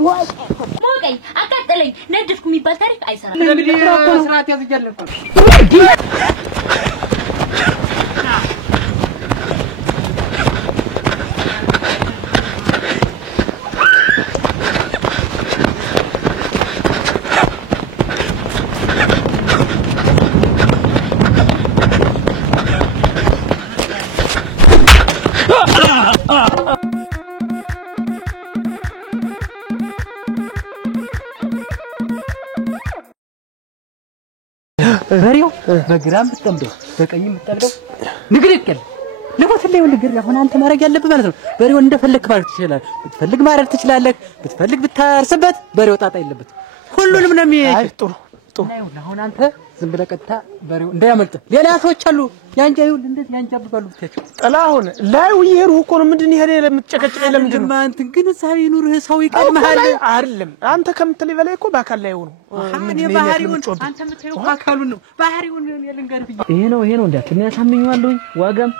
ሞቀኝ አቃጠለኝ ነድፍኩ የሚባል ታሪክ አይሰራም እንግዲህ ስርዓት ያዝጃለሁ በሬው በግራም ብትጠምደው በቀኝም ብትጠምደው ንግርቅል ለሞተለው ንግር አሁን አንተ ማረግ ያለብህ ማለት ነው በሬው እንደፈለክ ማረግ ትችላለህ ብትፈልግ ማረግ ትችላለህ ብትፈልግ ብታርስበት በሬው ጣጣ የለበት ሁሉንም ነው አይ ጥሩ አሁን አንተ ዝም ብለህ ቀጥታ በሬው እንዳያመልጥ ሌላ ሰዎች አሉ ያንጃዩ እንደዚህ ያንጃብባሉ ብታቸው ጥላሁን ላይ ይሄሩ እኮ ነው ምንድን ይሄ ለምትጨቀጨቀኝ ለምንድን ነው አንተ ግን ሳቢ ኑርህ ሰው ይቀድምሃል አይደለም አንተ ከምትለይ በላይ እኮ ባካል ላይ ሆኖ ምን ባህሪውን አንተ የምታየው አካሉን ነው ባህሪውን የልንገርህ ይሄ ነው እንዳትል ያሳምኘዋለሁ ዋጋም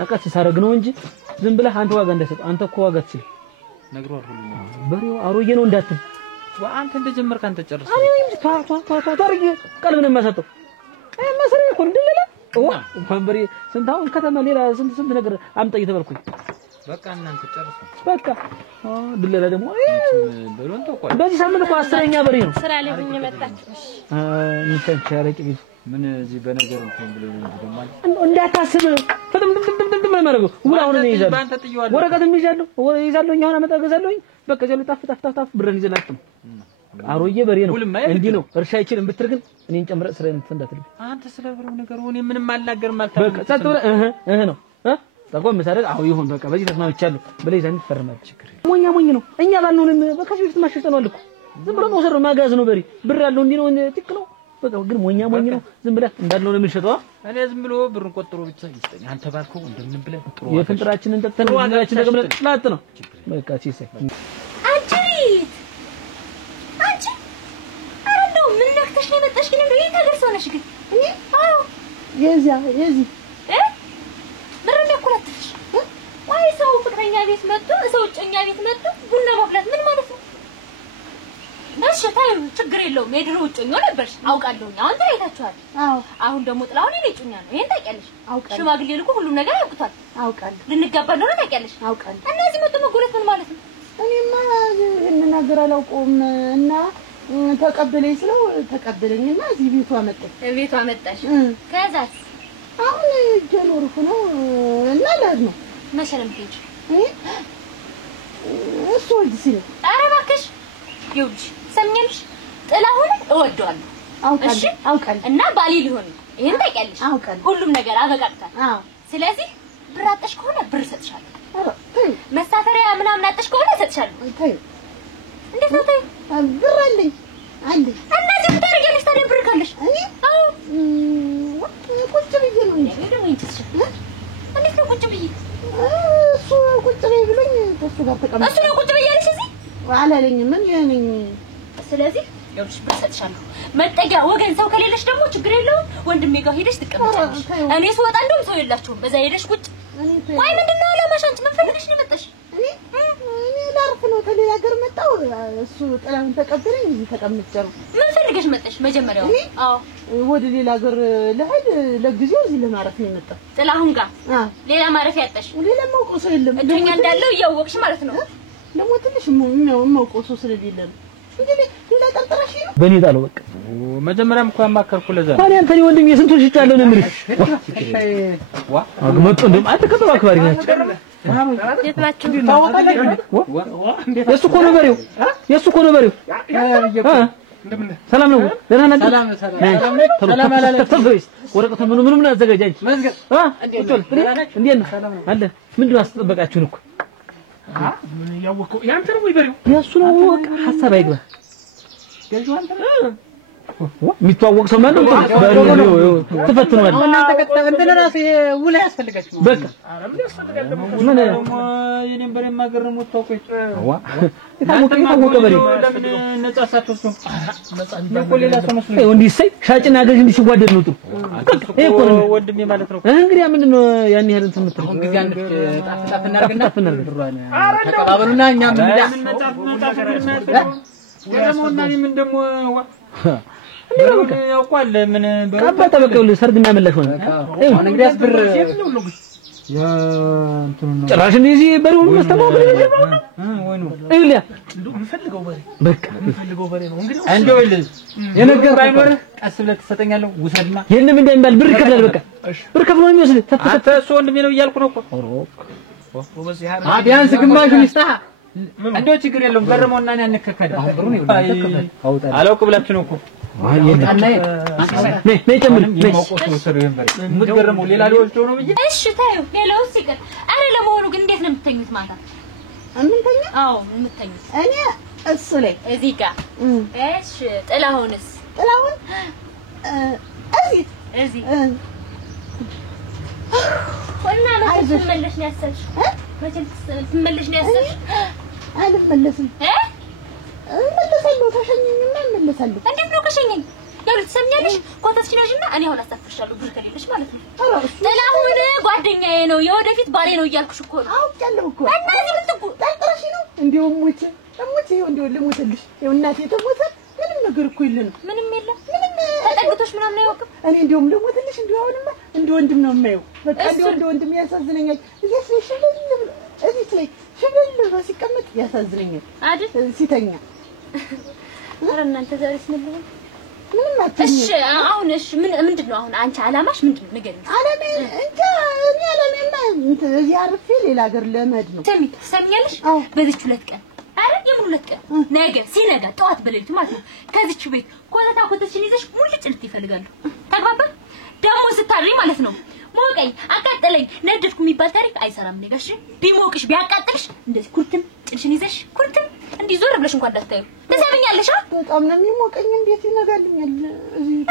ጠቀስ ሳረግ ነው እንጂ ዝም ብለህ አንተ ዋጋ እንደሰጥ አንተ እኮ ዋጋ ትችል ነግሯል ሁሉ በሬው አሮዬ ነው እንዳትል ወአንተ እንደጀመርክ አንተ ጨርሰህ ታርግ ቀልብ ነው የማሰጠው ቀመሰኝ እኮ እንደሌላ እንኳን በሬ ስንታውን ከተማ ሌላ ስንት ነገር አምጣ እየተበልኩኝ በቃ እናንተ ጨርሱ በቃ ድለላ ደግሞ በሎን ተቆይ በዚህ ሳምንት እኮ 10ኛ በሬ ነው ስራ ላይ ሆኜ መጣች እንትን ቻረቂ ምን እዚህ በነገር እንትን ብለው ነው ደግሞ እንዳታስብ ፈጥም ማረገው ወራውን ነው ይዛል ወረቀትም ይዛለሁ እኛውን አመጣ ገዛለሁኝ በቃ ዘሉ ጣፍ ብረን ይዘላጥም አሮዬ በሬ ነው እንዴ ነው እርሻ አይችልም ብትር ግን እኔን ጨምረ ስራ እንዳትልኝ አንተ ስለበረው ነገር ሆነ ምንም አልናገርም አልታ በቃ ጸጥረ ነው ታቆም መሰረት አው ይሁን በቃ በዚህ ተስማምቻለሁ በላይ ዘንድ ፈርማል ችግር ሞኝ ነው እኛ ባልነውንም በከዚህ ውስጥ ማሽጠናል እኮ ዝም ብሎ ነው ሰር ማጋዝ ነው በሬ ብር ያለው እንዴ ነው ጥቅ ነው በቃ ግን ሞኝ ነው ዝም ብለህ እንዳልነው ነው የምንሸጠው እኔ ዝም ብሎ ብሩን ቆጥሮ ብቻ ይስጠኝ አንተ ባልከው እንደምን ብለህ ጥሩ የፍንጥራችንን ተተን ዋጋችን ደግሞ ጥላት ነው በቃ ሲሰይ አንቺ አረንዶ ምን ነክተሽ ነው መጣሽ ግን እንዴ ታገርሰውነሽ ግን እኔ አዎ የዚህ ምንም ያኩራትሽ ወይ ሰው ፍቅረኛ ቤት መጥቶ ሰው ጭኛ ቤት መጥቶ ቡና ማፍላት ምን ማለት ነው ነሽ ታዩ ችግር የለውም የድሮ ጭኞ ነበርሽ አውቃለሁ አሁን ታይታችኋል አሁን ደግሞ ጥላውን እኔ ጭኛ ነው ይሄን ታውቂያለሽ ሽማግሌ ልኮ ሁሉ ነገር ያውቁታል አውቃለሁ ልንጋባ ነው ታውቂያለሽ አውቃለሁ እነዚህ መጥቶ መጎለት ምን ማለት ነው እኔማ እንናገር አላውቀውም እና ተቀበለኝ ስለው ተቀበለኝና እዚህ ቤቱ አመጣሽ ከዛስ አሁን ጀኖርኩ ነው እና ለድ ነው መሰለም ሄጅ እሱ ወዲህ ሲል ኧረ እባክሽ ይውልሽ ሰምኛለሽ ጥላሁን እወደዋለሁ እሺ አውቃለሁ እና ባሊ ሊሆን ይሄን ታውቂያለሽ አውቃለሁ ሁሉም ነገር አበቃቅታል ስለዚህ ብር አጥሽ ከሆነ ብር ሰጥሻለሁ መሳፈሪያ ምናምን አጥሽ ከሆነ ሰጥሻለሁ እንዴት ነው ብር አለኝ እናዚህ ታረጋለሽ ታዲያ ብር ካለሽ አዎ ቁጭ ብዬ ነው እንዴት ነው ቁጭ ብዬ እሱ ቁጭ ብዬ እሱ ጋር ተቀምጬ እሱ ነው ቁጭ ብዬ ያለሽ እዚህ አላለኝም ምን የኔ ስለዚህ ይኸውልሽ ብር ሰጥሻለሁ መጠጊያ ወገን ሰው ከሌለሽ ደግሞ ችግር የለውም ወንድሜ ጋር ሄደሽ ትቀመጫለሽ እኔ ስወጣ እንደውም ሰው የላችሁም በዛ ሄደሽ ቁጭ ወይ ምንድነው አላማሽ አንቺ ምን ፈልገሽ ነው መጣሽ እኔ ላርፍ ነው ከሌላ ሀገር መጣው እሱ ጥላሁን ተቀበለኝ እዚህ ተቀምጬ ነው ምን ፈልገሽ መጣሽ መጀመሪያው አዎ ወደ ሌላ ሀገር ለሄድ ለጊዜው እዚህ ለማረፍ ነው የመጣው ጥላሁን ጋር ሌላ ማረፍ ያጣሽ ሌላ ማውቀው ሰው የለም እኛ እንዳለው እያወቅሽ ማለት ነው ደግሞ ትንሽ ማውቀው ሰው ስለሌለ ነው እንዴ ሌላ ጠርጥራሽ ነው በኔ ጣለው በቃ መጀመሪያም እኮ ያማከርኩ ለዛ ታዲያ አንተ ወንድም የስንቱን ሽጫለሁ ነው የምልሽ ዋ አግመጡ እንደም አንተ ከተባ አክባሪ ናቸው የትላችሁ የሱ ኮ ነው በሬው ሰላም ነው ደህና ነህ ሰላም አላለህ ወረቀቱ ምንም አዘጋጃጅ መዝገብ እንዴት ነህ አለ ምንድነው አስጠበቃችሁን እኮ ምን ያወቀው ያንተ ነው ወይ በሬው የሱ ነው ወቅ ሐሳብ አይግባ ገዢው አንተ የሚተዋወቅ ሰው ማለት ነው በሬው ተፈትኗል እናንተ ከተፈ እንትን ራሱ ውላ ያስፈልጋችሁ በቃ ምን ያስፈልጋል የኔን በሬ ማገር ነው ተውቆይ የታወቀ በሬ ለምን ነፃ ሳትወስዱ ለቆሌላ ተመስሎ ይኸው እንዲህ ሰይ ሻጭና ገዥ እንዲህ ሲዋደድ ነው ጥሩ ይሄ እኮ ወንድሜ ማለት ነው እንግዲህ ምንድነው ያን ያህል እንትን የምትለው ጊዜ አንድ ጣፍ እናርግና ተቀባበሉና እኛም ምን ገረመውና ምን ደሞ ያውቃል ምን ቀባታ በቀው ሰርግና መለሽ ሆነ አሁን እንግዲህ ብር ያ እንትኑ ነው ጭራሽ እንደዚህ በሬው መስተማው ወይ ነው እልያ እንፈልገው በሬ በቃ እንፈልገው በሬ ነው እንግዲህ እንደው የነገር ባይኖር ቀስ ብለህ ትሰጠኛለህ ውሰድና የለም እንደሚባል ብር ይከፍላል በቃ ብር ከፍሎ ነው የሚወስድ አንተ እሱ ወንድሜ ነው እያልኩ ነው እኮ ቢያንስ ግማሹን ይስጣ እንደው ችግር የለውም ገረመውና እኔ አንከከደ ብሩን ይባል አላውቅ ብላችሁ ነው እኮ ነይ ጨምር ሌላ ሊወስደው ነው ብዬ እሺ ታዩ ሌላው ሲቀር አረ ለመሆኑ ግን እንዴት ነው የምትተኙት ማታ እንተኛ አዎ የምትተኙት እኔ እሱ ላይ እዚህ ጋር እሺ ጥላሁንስ ጥላሁን እዚህ ወና መቼ ትመለሽ ነው ያሰብሽ መቼ ትመለሽ ነው ያሰብሽ አልመለስም እመለሳለሁ ተሸኘኝና እመለሳለሁ እንዴት ነው ከሸኘኝ ያው ትሰኛለሽ ኮተትሽን ያዥና እኔ አሁን አሳፍርሻለሁ ብር ከሌለሽ ማለት ነው ጥላሁን ጓደኛዬ ነው የወደፊት ባሌ ነው እያልኩሽ እኮ ነው አውቃለሁ እኮ እና እዚህ ምትቁ ጠርጥረሽ ነው እንደው ሙት ይኸው እንደው ልሞትልሽ ይኸው እናቴ ተሞተ ምንም ነገር እኮ የለንም ምንም የለም ተጠግቶሽ ምናምን አይወቅም እኔ እንደውም ልሞትልሽ እንደው አሁንማ እንደ ወንድም ነው የማየው በቃ እንደው እንደ ወንድም ያሳዝነኛል እዚህ ሽብል እዚህ ላይ ሽብል ነው ሲቀመጥ ያሳዝነኛል አይደል ሲተኛ አረ እናንተ ዛሬስ ነበር ምንም አትኝ እሺ አሁን እሺ ምንድነው አሁን አንቺ አላማሽ ምንድነው ንገሪኝ አላማ እንጃ እኔ አላማማ እዚህ አርፌ ሌላ ሀገር ለመሄድ ነው ሰሚያለሽ በዚች ሁለት ቀን አረ የምን ሁለት ቀን ነገ ሲነጋ ጠዋት በሌሊት ማለት ነው ከዚች ቤት ኮተታ ኮተትሽን ይዘሽ ሙልጭ ልት ይፈልጋሉ ተግባባን ደሞ ስታድሪ ማለት ነው ሞቀኝ አቃጠለኝ ነደድኩ የሚባል ታሪክ አይሰራም ነገሽ ቢሞቅሽ ቢያቃጥልሽ እንደዚህ ኩርትም ጭንሽን ይዘሽ ኩርትም እንዲህ ዞር ብለሽ እንኳን እንዳታዩ ተሰበኛለሽ በጣም ነው የሚሞቀኝ እንዴት ይነጋልኛል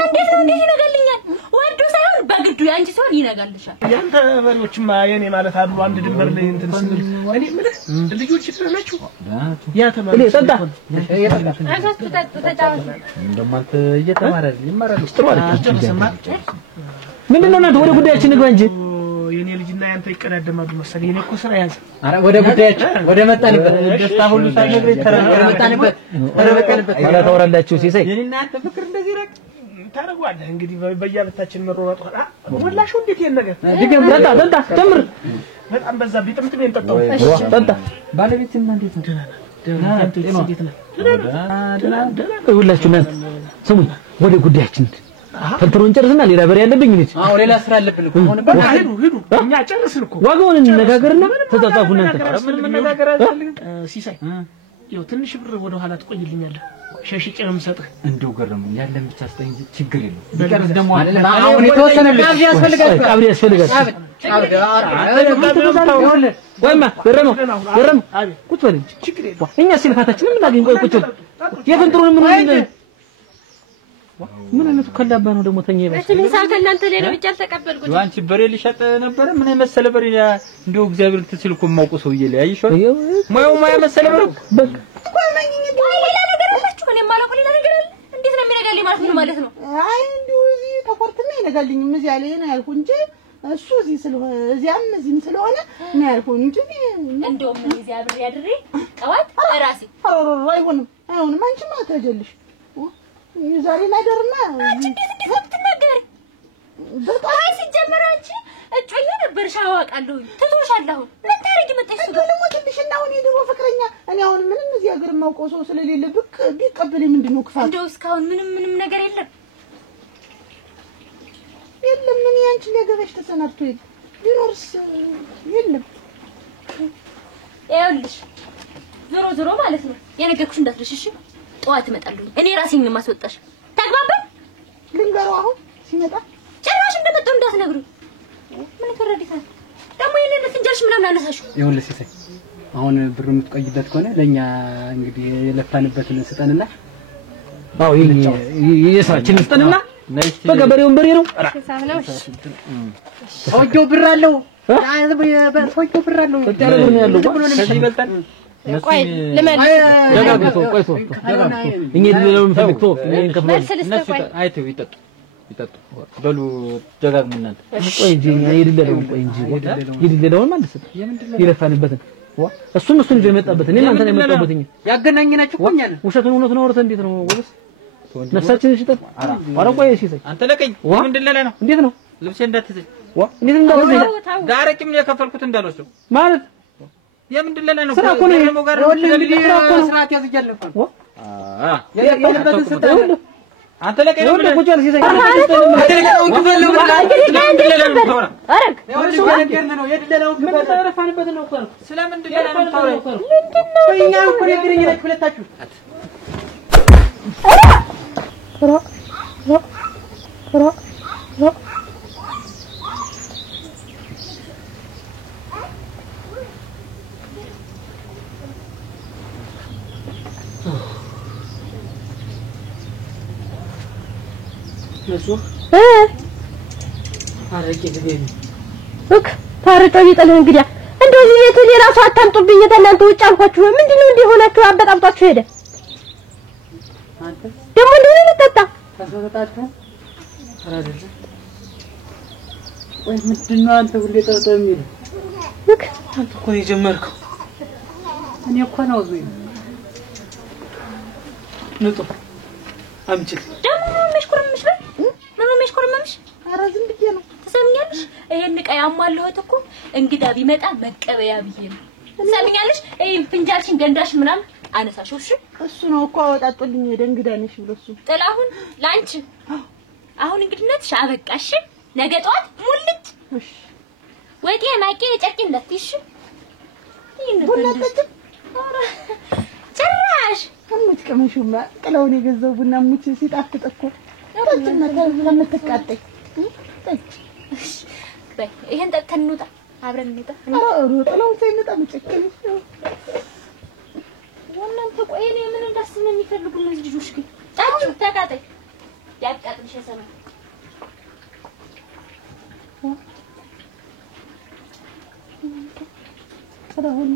እንዴት ይነጋልኛል ወንዱ ሳይሆን በግዱ ያንቺ ሲሆን ይነጋልሻል ያንተ በሬዎችማ የኔ ማለት አሉ አንድ ድንበር ላይ እንትን ስንል እኔ ምልህ ልጆች ናቸው ያ ተማሪ ጠጣ አሳስቱ ተጫወቱ እንደማንተ እየተማረ ይማራል ጥሩ አልጨረሰማ ምንድነው እናንተ ወደ ጉዳያችን ንግባ እንጂ የኔ ልጅና ያንተ ይቀዳደማሉ መሰለኝ የኔ እኮ ስራ ያዘ አረ ወደ ጉዳያችን ወደ መጣንበት ደስታ ሁሉ ሳይነግረኝ ተረመጣንበት ወላ ተወራላችሁ ሲሳይ የኔና ያንተ ፍቅር እንደዚህ ረቅ ታረጋለህ እንግዲህ በየአመታችን መሮራጥ ወላሽ እንዴት ይሄን ነገር ድገም ጠጣ ተምር በጣም በዛ ቢጥምጥሜን ጠጣው ጠጣ ባለቤትም እንዴት ነው ደህና ሁላችሁ እናንተ ስሙኝ ወደ ጉዳያችን ተልትሮን ጨርስና ሌላ በሬ ያለብኝ ልጅ አዎ ሌላ ስራ አለብን እኮ ሆነ ሂዱ እኛ ጨርስን እኮ ዋጋውን እንነጋገርና ተጻጻፉ እናንተ ምን መነጋገር አልፈልግም ሲሳይ ይኸው ትንሽ ብር ወደ ኋላ ትቆይልኛለህ ሸሽጬ ነው የምሰጥህ እንደው ገረመኝ ያለን ብቻ አስተኝ ችግር የለም ይቀርስ ደግሞ አሁን የተወሰነ ልጅ ያስፈልጋል ቀብሪ ያስፈልጋል ወይማ ገረመው ቁጭ በል እኛ ሲልፋታችን ምን እናገኝ ቆይ ቁጭ በል የፍንጥሩን ምን አይነቱ ከላባ ነው ደግሞ ተኛ ይባል እቺ ምሳል ከእናንተ ሌላ ብቻ ተቀበልኩት አንቺ በሬ ሊሸጥ ነበር ምን መሰለ በሬ እንደው እግዚአብሔር ትስል እኮ ማውቁ ሰውዬ ላይ አይሾህ ማያ መሰለ በሬ በቃ ቆማኝ ሌላ ነገር አላችሁ እኔ ማለት ሌላ ነገር አለ እንዴት ነው የሚነጋልኝ ማለት ነው አይ እንደው እዚህ ተቆርጥና ይነጋልኝም እዚህ ያለ ነው ያልኩ እንጂ እሱ እዚህ ስለሆነ እዚያም እዚህም ስለሆነ ነው ያልኩ እንጂ እንደውም እዚህ አብሬ ያድሬ ቀዋት ራሴ አይሆንም አንቺማ ታጀልሽ ዛሬ ነገርማ አንቺ እንዴት ትናገሪ በጣም ሲጀመር አንቺ እጮኛ ነበርሽ አዋቃለሁ ትቶሻለሁ ምን ታረጊ መጣሽ እንደው ለሞትልሽና አሁን የድሮ ፍቅረኛ እኔ አሁን ምንም እዚህ ሀገር ማውቀው ሰው ስለሌለ ብቅ ቢቀበለኝ ምንድነው ክፋት እንደው እስካሁን ምንም ነገር የለም ምን ያንቺ ሊያገባሽ ተሰናድቶ ቢኖርስ የለም ይኸውልሽ ዞሮ ማለት ነው የነገርኩሽ እንዳትረሽ እሺ ጠዋት እመጣለሁ እኔ ራሴን ማስወጣሽ ተግባባን ልንገረው አሁን ሲመጣ ጭራሽ እንደመጣው እንዳትነግሩ ምን ተረዲታል ደግሞ የኔን ፍንጃልሽ ምናምን አነሳሽ ይኸውልሽ ሲሳይ አሁን ብር የምትቆይበት ከሆነ ለኛ እንግዲህ የለፋንበትን ስጠንና አዎ የስራችን ስጠንና በቃ በሬውን በሬ ነው ሰውዬው ብር አለው ሰውዬው ብር አለው ያለው ከዚህ ይበልጣል ቆይ ለምን ደጋግቶ ቆይቶ እኛ የሌለውን ፈልግቶ እኛን ከፍሎ እነሱ አይተው ይጠጡ በሉ ደጋግሙ እናንተ ቆይ እንጂ እኛ የሌለውን ቆይ እንጂ የሌለውን ማለት ነው ይለፋንበትን እሱን የመጣበት እኔ እናንተ ነው የመጣበት እኛ ያገናኘናችሁ እኮ እኛ ነን ውሸቱን እውነቱን አውርተህ እንዴት ነው ወይስ ነፍሳችን ሽጠን አረ ቆይ እሺ አንተ ለቀኝ ምንድን ለለ ነው እንዴት ነው ልብሴ እንዳትዘኝ እንዴት እንዳትዘኝ ዳረቂም የከፈልኩት እንዳልወስደው ማለት የምንድን ለለ ነው ስራ እኮ ነው ስርዓት ያዝጃለሁ የለበትን ስጠው አንተ ለቀኝ ነው ቁጭ ያለ ሲሰኝ የድለላውን ክፈል ነው አረግ ነው የድለላውን ክፈል ተረፋንበት ነው እኮ ስለምንድን ለለ ነው ታውረው ምንድነው እኛ እኮ ነገርኛ ነች ሁለታችሁ ታርቀው ይጠልህ እንግዲያ እንደዚህ ቤት ሌላ ሰው አታምጡብኝ እናንተ ውጭ አልኳችሁ ምንድነው እንዲህ ሆናችሁ አበጣብጣችሁ ሄደ አንተ ደግሞ እንደዚህ ልትጠጣ ተሰጣጣችሁ አራደለ ወይ ምንድነው አንተ ሁሌ ጠጣው የሚል አንተ እኮ ነው የጀመርከው እኔ እኮ ነው ዘይ ንጡ አምጪት ደግሞ መሽኩርምሽ ኧረ ዝም ብዬ ነው ትሰምኛለሽ ይሄን ዕቃ ያሟላሁት እኮ እንግዳ ቢመጣ መቀበያ ብዬ ነው ትሰምኛለሽ ይሄን ፍንጃልሽን ገንዳሽ ምናምን አነሳሽው እሱ ነው እኮ አወጣጡልኝ የደንግዳ ነሽ ብሎ እሱ ጥላሁን ላንቺ አሁን እንግድነትሽ አበቃሽ ነገ ጠዋት ሙልጭ እሺ ወጤ ማቄ ጨርቂ እንዳትይሽ ቡናጠጥ ጭራሽ ከሙት ከመሹማ ጥላውን የገዛው ቡና ሙት ሲጣፍጥ እኮ ረጅም ለምትቃጠይ በይ ይሄን ጠጥተን እንውጣ አብረን እንውጣ ጥላው ሳይመጣ መጨከልሽ ወናንተ ቆይ እኔ ምን እንዳስብ ነው የሚፈልጉ እነዚህ ልጆች ግን ጫጩ ተቃጠይ ያቃጥልሽ ሰማ ጥላውን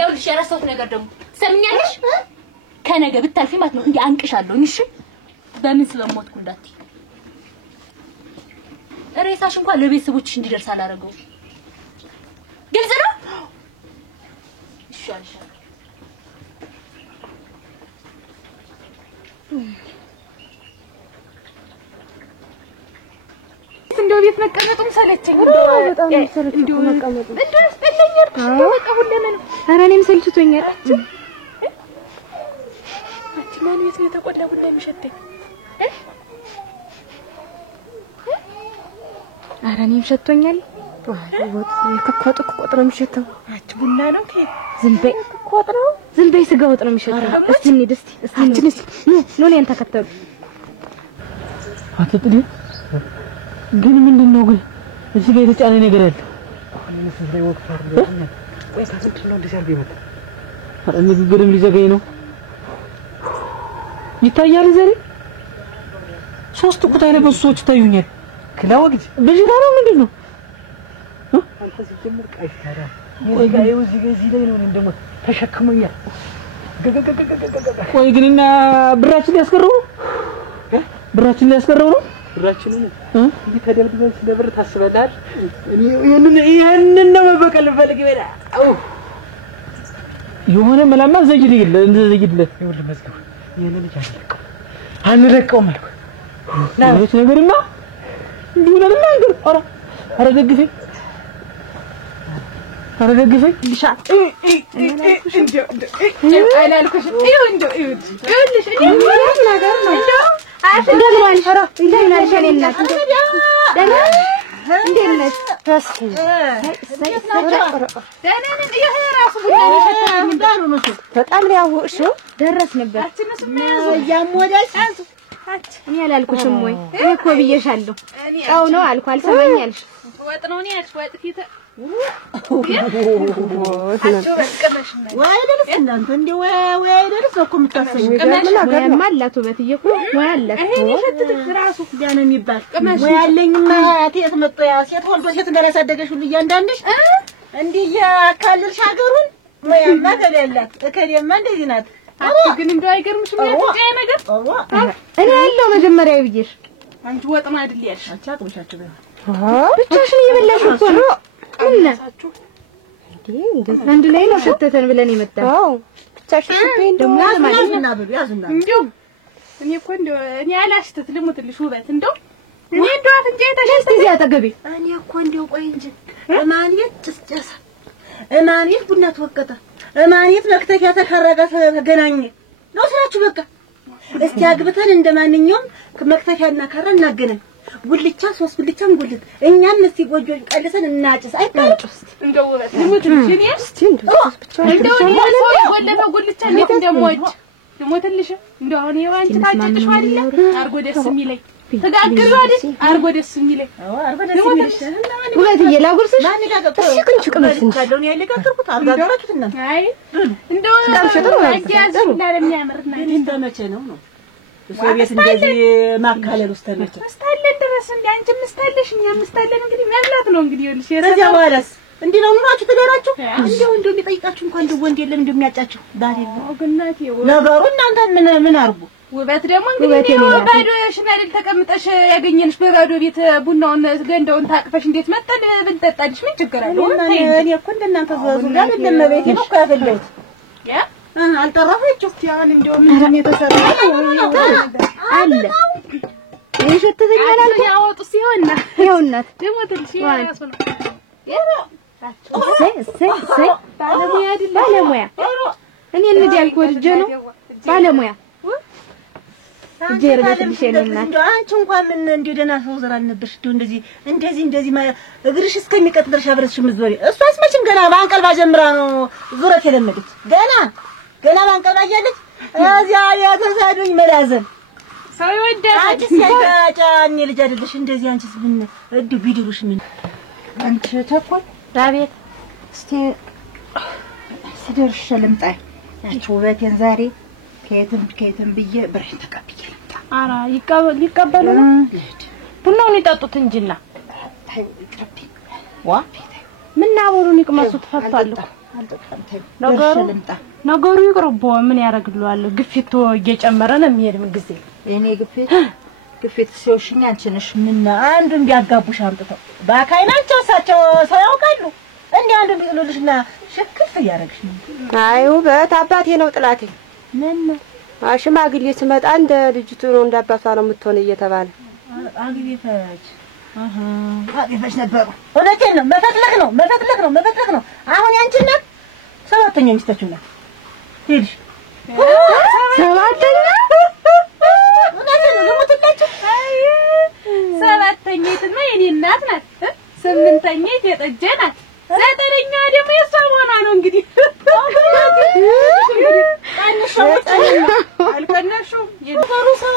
ያውልሽ የረሳሁት ነገር ደግሞ ትሰምኛለሽ ከነገ ብታልፊ ማለት ነው እንዴ አንቅሻለሁ እሺ በምን ስለሞትኩ እንዳትይ ሬሳሽ እንኳን ለቤተሰቦችሽ እንዲደርስ አላረገው ግልጽ ነው ይሻልሻል እንደው ቤት መቀመጡም ሰለቸኝ በጣም ሰለቸኝ መቀመጡ እንደው ስጠለኛል በቃ ሁለምን ኧረ እኔም ሰልችቶኛል ማን ቤት ነው ተቆዳ ቡና የሚሸተኝ ኧረ እኔም ሸቶኛል ወጥ የከኮጥ ቆጥ ነው የሚሸተው አች ቡና ነው ዝም በይ ቆጥ ነው ዝም በይ ስጋ ወጥ ነው የሚሸተው እስቲ እንሂድ እስቲ ኑ እኔን ተከተሉ አትጥሪ ግን ምንድነው ግን እዚህ ጋር የተጫነ ነገር አለ እነሱ ላይ ወቅት አይደለም ወይ ታስጥለው እንደዚህ ይመጣ አረ ንግግርም ሊዘገይ ነው ይታያል ዘሬ ሶስት ቁጣ የለበሱ ሰዎች ይታዩኛል ክላውግድ በጅታ ነው ምንድነው አንተ ሲጀምር ቀይታራ ወይ ጋር እዚህ ላይ ነው እንደሞ ተሸክመኛል ቆይ ግንና ብራችን ሊያስቀረው ነው ብራችን ተደልድበን ስለብር ታስበላል እኔ ይሄንን ነው መበቀል ፈልግ ይበላ የሆነ መላማ ዘይድልህ እንደዘይድለት ይኸውልህ መዝገብ ይሄንን ልጅ አንለቀውም አልኩ ናት ነገርማ እንዲሆነ ለማንገር አረ ደግፈኝ ልሻ እንደው አላልኩሽ እንደው ይኸውልሽ ነገር ነው እንደምን ዋልሽ እንደምን ዋልሽ እኔ እናት ደህና እንዴት ነሽ ተስፋ ደህና ነን ይሄ ራሱ ቡና በጣም ያወቅሽው ደረስንበት ያሞዳሽ እኔ አላልኩሽም ወይ እኔ እኮ ብዬሻለሁ ጣው ነው አልኩ አልሰማኛልሽ ወጥ ነው እኔ ያልሽ ወጥ ፊት ወይደልስ እናንተ እንዴ ወይደልስ እኮ የምታሰኝ ወይማ አላት ውበትዬ እኮ ወይ አላት ይሄን ይሸትልሽ ራሱ ዲያና የሚባል ወይ ያለኝማ አቴት መጣ ሴት ወልዶ ሴት እንደያሳደገሽ ሁሉ እያንዳንድሽ እንዴ ያካልልሽ ሀገሩን ሙያማ ከሌላት እከሌማ እንደዚህ ናት። አንቺ ግን እንደው አይገርምሽም ያንቺ ነገር? እኔ ያለው መጀመሪያ ብዬሽ አንቺ ወጥማ አይደል ያልሽ? አንቺ አቅምሻችሁ ነው። ብቻሽን እየበላሽ እኮ ነው። አላችሁ እንዴ አንድ ላይ ነው ሸተተን ብለን የመጣው። አዎ ብቻሽን ስትይ ደግሞ ያዝና ብሉ ያዝና። እንደው እኔ እኮ እንደው እኔ አላሽተት ልሙትልሽ ውበት እንደው እኔ እንደው አፍንጫ የተሸተተ እዚህ አጠገቤ እኔ እኮ እንደው ቆይ እንጂ እማንየት ጭስጨሳ እማንየት ቡና ተወቀጠ እማንየት መክተፊያ ተከረገ ተገናኘ ነው ስራችሁ በቃ። እስቲ አግብተን እንደማንኛውም መክተፊያና ከረ እናገናኝ። ጉልቻ 3 ጉልቻም ጉልት እኛም እስቲ ጎጆ ቀልሰን እናጭስ አይታጭስ እንደው ውበት ልሙትልሽ እኔ እስቲ እንደው እኔ ሰው ወለፈ ጉልቻ እንዴት እንደምወድ ልሙትልሽ እንደው አሁን የዋንቺ ታጭሽ አይደል አርጎ ደስ የሚለኝ ተጋግሩ አይደል አርጎ ደስ የሚለኝ አርጎ ደስ የሚልሽ ውበት እየላጉርስሽ እሺ ክንቹ ቅመስኝ ካለውን ያለጋግርኩት አርጋግራችሁትና አይ እንደው አያዝ ለሚያምርና እንደመቼ ነው ሰው ቤት እንደዚህ ማካለል ውስጥ ተመቸ መስታለን ድረስ እንዴ አንቺ መስታለሽ እኛ መስታለን እንግዲህ መብላት ነው እንግዲህ ይልሽ ከዚያ በኋላስ እንዴ ነው ኑራችሁ ትደራችሁ እንደው የሚጠይቃችሁ እንኳን እንደው ወንድ የለም እንደሚያጫችሁ ባል የለም ወግናት ነገሩ እናንተ ምን አርጉ ውበት ደግሞ እንግዲህ ባዶ ሽናል ተቀምጠሽ ያገኘንሽ በባዶ ቤት ቡናውን ገንዳውን ታቅፈሽ እንዴት መጣል ብንጠጣልሽ ምን ችግር አለው እኔ እኮ እንደናንተ ዘዙ ጋር ለመቤቴ ነው እኮ ያፈለሁት ያ አልጠራፈችው ያን እንደው ምን የተሰራ አለ የሸተተኛ አላልኩ ያወጡ ሲሆንና ይኸውናት ደግሞ ትልሽ ያራሱ ነው እሰይ ባለሙያ አይደል ባለሙያ እኔ እንዴ ያልኩ ወድጄ ነው ባለሙያ ጀርበትልሽ የኔናት እንደው አንቺ እንኳን ምን እንደው ደህና ሰው ዘር አልነበርሽ እንደዚህ እግርሽ እስከሚቀጥ ድረስ አብረሽ ምትዞሪ እሷስ መቼም ገና ባንቀልባ ጀምራ ነው ዙረት የለመደች ገና ባንቀልባ እያለች እዚያ ያተዛዱኝ መላዘን ሰው ይወዳል አንቺ ሲያጫኝ ልጅ አይደለሽ እንደዚህ አንቺስ ምን እዱ ቢድሩሽ ምን አንቺ ተቆል ዳቤት እስቲ ሲደርሽ ልምጣ ያቺ ውበቴን ዛሬ ከየትም ብዬ ብሬን ተቀብዬ ልምጣ። አራ ይቀበሉ ቡናውን ይጠጡት እንጂና ምን አወሩን ይቅመሱት ፈታሉ ነገሩ ይቅርቦ ምን ያረግልዋል ግፊት እየጨመረ ነው የሚሄድ ምን ጊዜ እኔ ግፊት ሲወሽኝ አንቺ ነሽ ምን አንዱን ቢያጋቡሽ አምጥተው ባካይ ናቸው እሳቸው ሰው ያውቃሉ እንዴ አንዱን ቢጥሉልሽና ሽክፍ ያረግሽ ነው አይ ውበት አባቴ ነው ጥላቴ ምን ሽማግሌ ሲመጣ እንደ ልጅቱ ነው እንዳባቷ ነው የምትሆን እየተባለ አግቢፈች አግቢፈች ነበር እውነቴን ነው መፈትለክ ነው አሁን ያንቺና ሰባተኛው ሚስታችሁ ነው ሄድሽ ሰባተኛ እውነቴን ነው ለሞትላችሁ ሰባተኛይቱማ የኔ እናት ናት ስምንተኛይቱ የጠጀ ናት ዘጠነኛ ደግሞ የሷ መሆኗ ነው እንግዲህ አልቀነሽም የነበሩ ሰው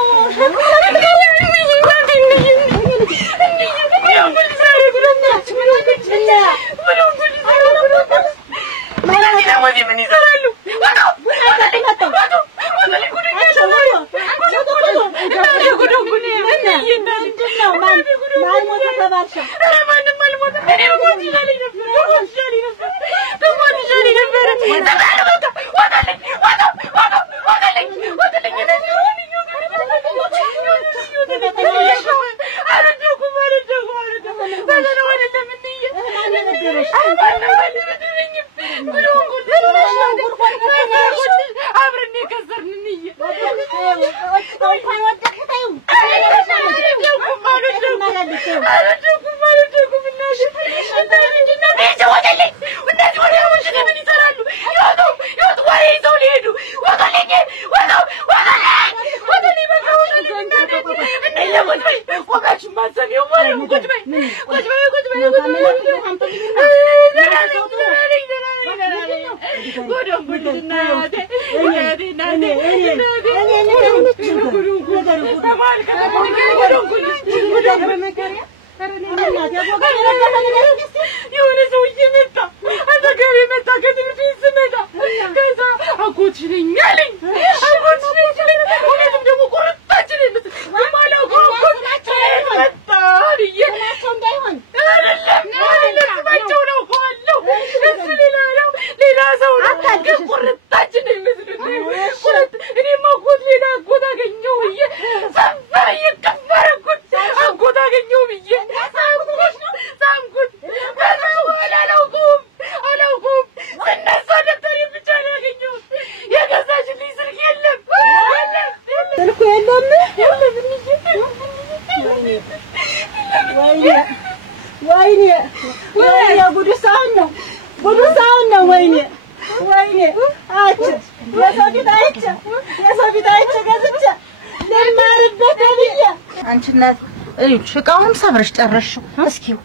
ሌላ ሰው የለም ወይኔ ጉዱሳን ነው ወይኔ አጭ የሰው ፊት አይቼ ገዝቼ ለማርበት ብዬ አንቺ እናት እቃውንም ሰብረሽ ጨረሽው እስኪው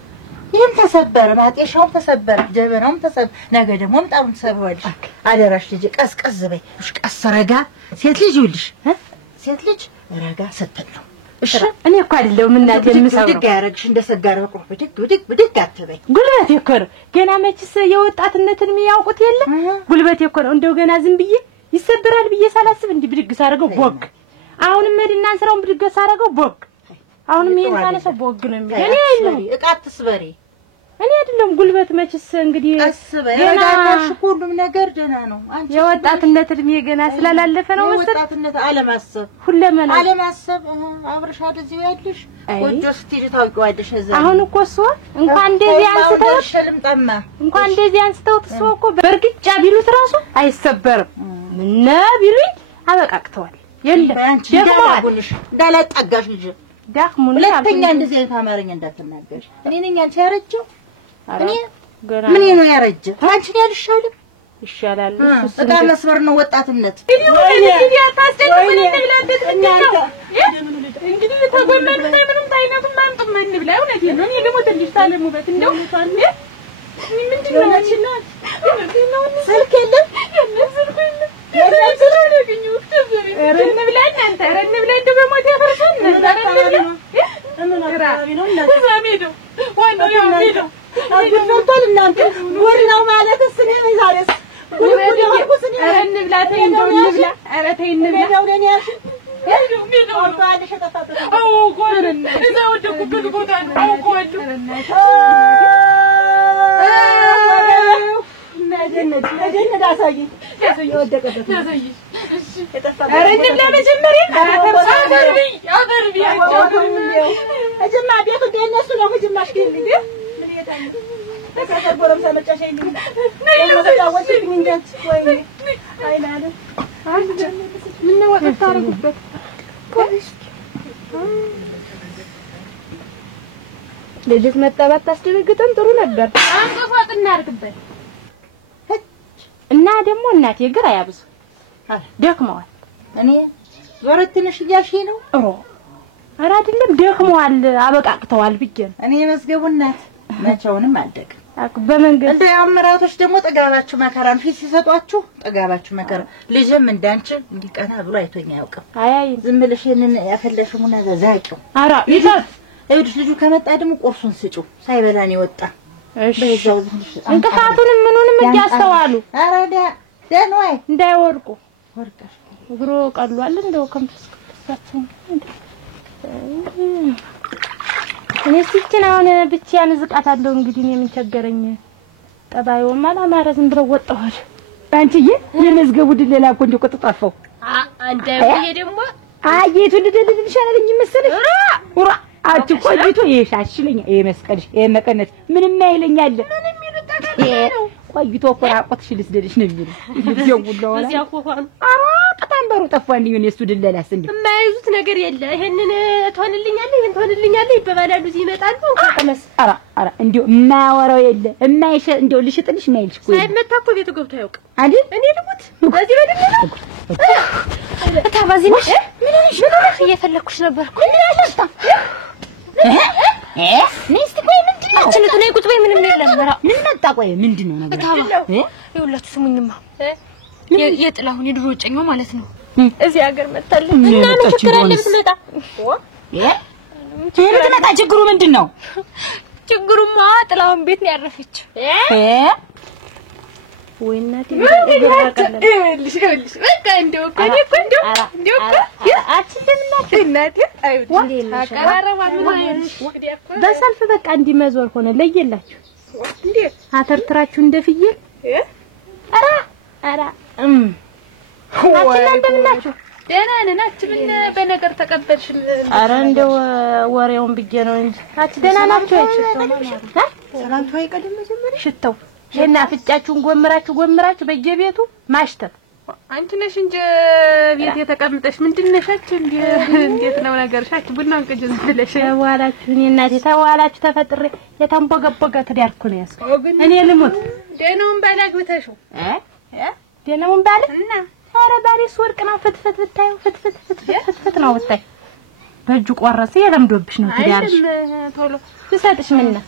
ይሄም ተሰበረ ማጤሻውም ተሰበረ ጀበናውም ተሰበረ ነገ ደግሞ ምጣዱን ተሰብሯልሽ አደራሽ ልጅ ቀስቀስ በይ ቀስ ረጋ ሴት ልጅ ይልሽ ሴት ልጅ ረጋ ስትል ነው እሺ እኔ እኮ አይደለም እናቴ የምሰራው ድግ ያረግሽ እንደሰጋረ ቆፍ ብድግ አትበይ ጉልበቴ እኮ ነው ገና መችስ የወጣትነትን የሚያውቁት የለ ጉልበቴ እኮ ነው እንደው ገና ዝም ብዬ ይሰበራል ብዬ ሳላስብ እንዲህ ብድግ ሳረገው ቦግ አሁንም መድና አንስራውን ብድግ ሳረገው ቦግ አሁንም ይሄን ሳነሰው ቦግ ነው የሚል እኔ አይደለም እቃ አትስበሪ እኔ አይደለም ጉልበት መችስ እንግዲህ ገና ሁሉም ነገር ደህና ነው አንቺ የወጣትነት እድሜ ገና ስላላለፈ ነው መሰል የወጣትነት አለማሰብ ሁለመና አለማሰብ አብረሻ እንደዚህ ያለሽ ቆጆ ስትይ ታውቂዋለሽ እዛ አሁን እኮ እሱ እንኳን እንደዚህ አንስተው ሸልምጣማ እንኳን እንደዚህ አንስተው እሱ እኮ በርግጫ ቢሉት ራሱ አይሰበርም ምን ቢሉኝ አበቃቅተዋል የለም ደግሞ እንዳላጣጋሽ ልጅ ዳክሙን ሁለተኛ እንደዚህ አይነት አማርኛ እንዳትናገር እኔ ነኝ አንቺ ያረጀው እኔ ምን ነው ያረጀ አንቺ ያልሻል ይሻላል እጣ መስበር ነው ወጣትነት እንግዲህ ታስደንቁኝ እንብላበት እንግዲህ ተጎመን ምንም ታይነቱ ማንጥም እንብላ እውነት ነው እኔ ደግሞ ትንሽ ታለሙበት እንደው ምንድነው ነው ስልክ የለም ነደነ ዳሳይ የወደቀበት አረንም ለመጀመሪያ አገርቢ እጅማ ቤቱ እንደነሱ ነው እጅማሽ ግን ምን ይታኝ ተከተጎረም ሰመጫሽ ይልኝ ነው ተጫወትኝ እንዴት ወይ አይናለ አንተ ምን ነው ወጣታረጉበት ልጅት መጣባት ታስደነግጠን ጥሩ ነበር አንቀፋጥ እናርግበት እና ደግሞ እናቴ ግራ ያብዙ ደክመዋል እኔ ዞረትንሽ እያልሽ ነው ኧረ አይደለም ደክመዋል አበቃቅተዋል ብዬሽ እኔ መስገቡ እናት መቻውንም አደግ በመንገድ እንደ አምራቶች ደግሞ ጥጋባችሁ መከራን ፊት ሲሰጧችሁ ጥጋባችሁ መከራ ልጅም እንዳንቺ እንዲቀና ብሎ አይቶኝ ያውቅም አይ ዝም ብለሽ እነን ያፈለሽሙና ዘዛቂው ኧረ ይታት እዩት ልጁ ከመጣ ደግሞ ቁርሱን ስጩ ሳይበላን ይወጣ እሺ እንቅፋቱንም ምኑንም እያስተዋሉ አረዳ ደንዋይ እንዳይወርቁ ወርቀሽ እግሮ ቀሏል እንደው ከምትስከተሳችሁ እኔ ሲችን አሁን ብቻዬን ዝቃታለሁ እንግዲህ እኔ ምን ቸገረኝ ጠባዩም አላማረ ዝም ብለው ወጣዋል አንቺዬ የመዝገቡ ድለላ እኮ እንደው ቆጥጣፈው አንተ ይሄ ደግሞ አየቱ ድልድል ይሻላልኝ መሰለሽ ኡራ አትቆይቶ ይሻሽልኝ ይሄ መስቀልሽ ይሄ መቀነት ምንም አይለኛል ምንም ይልጣታል ቆይቶ እኮ ራቆትሽ ልስደልሽ ነው የሚሉ ይዘውላው አላ እዚያ ኮፋን ቀጣንበሩ ጠፋልኝ እኔ እሱ ድለላስ እንዴ የማይዙት ነገር የለ ይሄንን ትሆንልኛለህ ይሄን ትሆንልኛለህ ይበባላሉ እዚህ ይመጣሉ ተመስ አራ እንዴው የማያወራው የለ የማይሸ እንዴው ልሽጥልሽ ማይልሽ እኮ ሳይመታ እኮ ቤቱ ገብቶ ያውቅ አይደል እኔ ልሙት በዚህ በደንብ ታባዚነሽ ምን ሆነሽ እየፈለኩሽ ነበርኩ ምን ያለሽታ ነስቲ ቆይ ምንድነው አንቺ ነይ ቁጭ በይ ምንም የለም ምን መጣ ቆይ ምንድነው ነገር ይኸውላችሁ ስሙኝማ የጥላሁን የድሮ ጨኛው ማለት ነው እዚህ ሀገር መጣለች እና ምን ችግር አለ ብትመጣ ትመጣ ችግሩ ምንድነው ችግሩማ ጥላሁን ቤት ነው ያረፈችው ወይናቴ ይኸውልሽ በቃ እንደው ከኔ እኮ እንደው አትደምናት እናቴ በሰልፍ በቃ እንዲመዞር ሆነ ለየላችሁ እንዴ አተርትራችሁ እንደፍየል አራ እንደምናችሁ ደህና ነን ምን በነገር ተቀበልሽን አረ እንደው ወሬውን ብዬ ነው እንጂ ደህና ናችሁ ሰላምታ ይቀደም መጀመሪያ ሽተው የና ፍጫችሁን ጎምራችሁ በየቤቱ ማሽተት አንቺ ነሽ እንጂ ቤት የተቀምጠሽ ምንድነሻች እንዴት ነው ነገርሻች? ቡናን ቅጅን ብለሽ ተዋላችሁ እኔ እናቴ ተዋላችሁ ተፈጥሬ የተንቦገቦገ ትዳርኩ ነው ያስከው እኔ ልሞት ደህናውን ባላግብተሽ ደህናውን ባለ እና ኧረ ባሪስ ወርቅ ነው ፍትፍት ብታዩ ፍትፍት ነው ብታይ በእጁ ቆረሰ የለምዶብሽ ነው ትዳርሽ ቶሎ ትሰጥሽ ምንና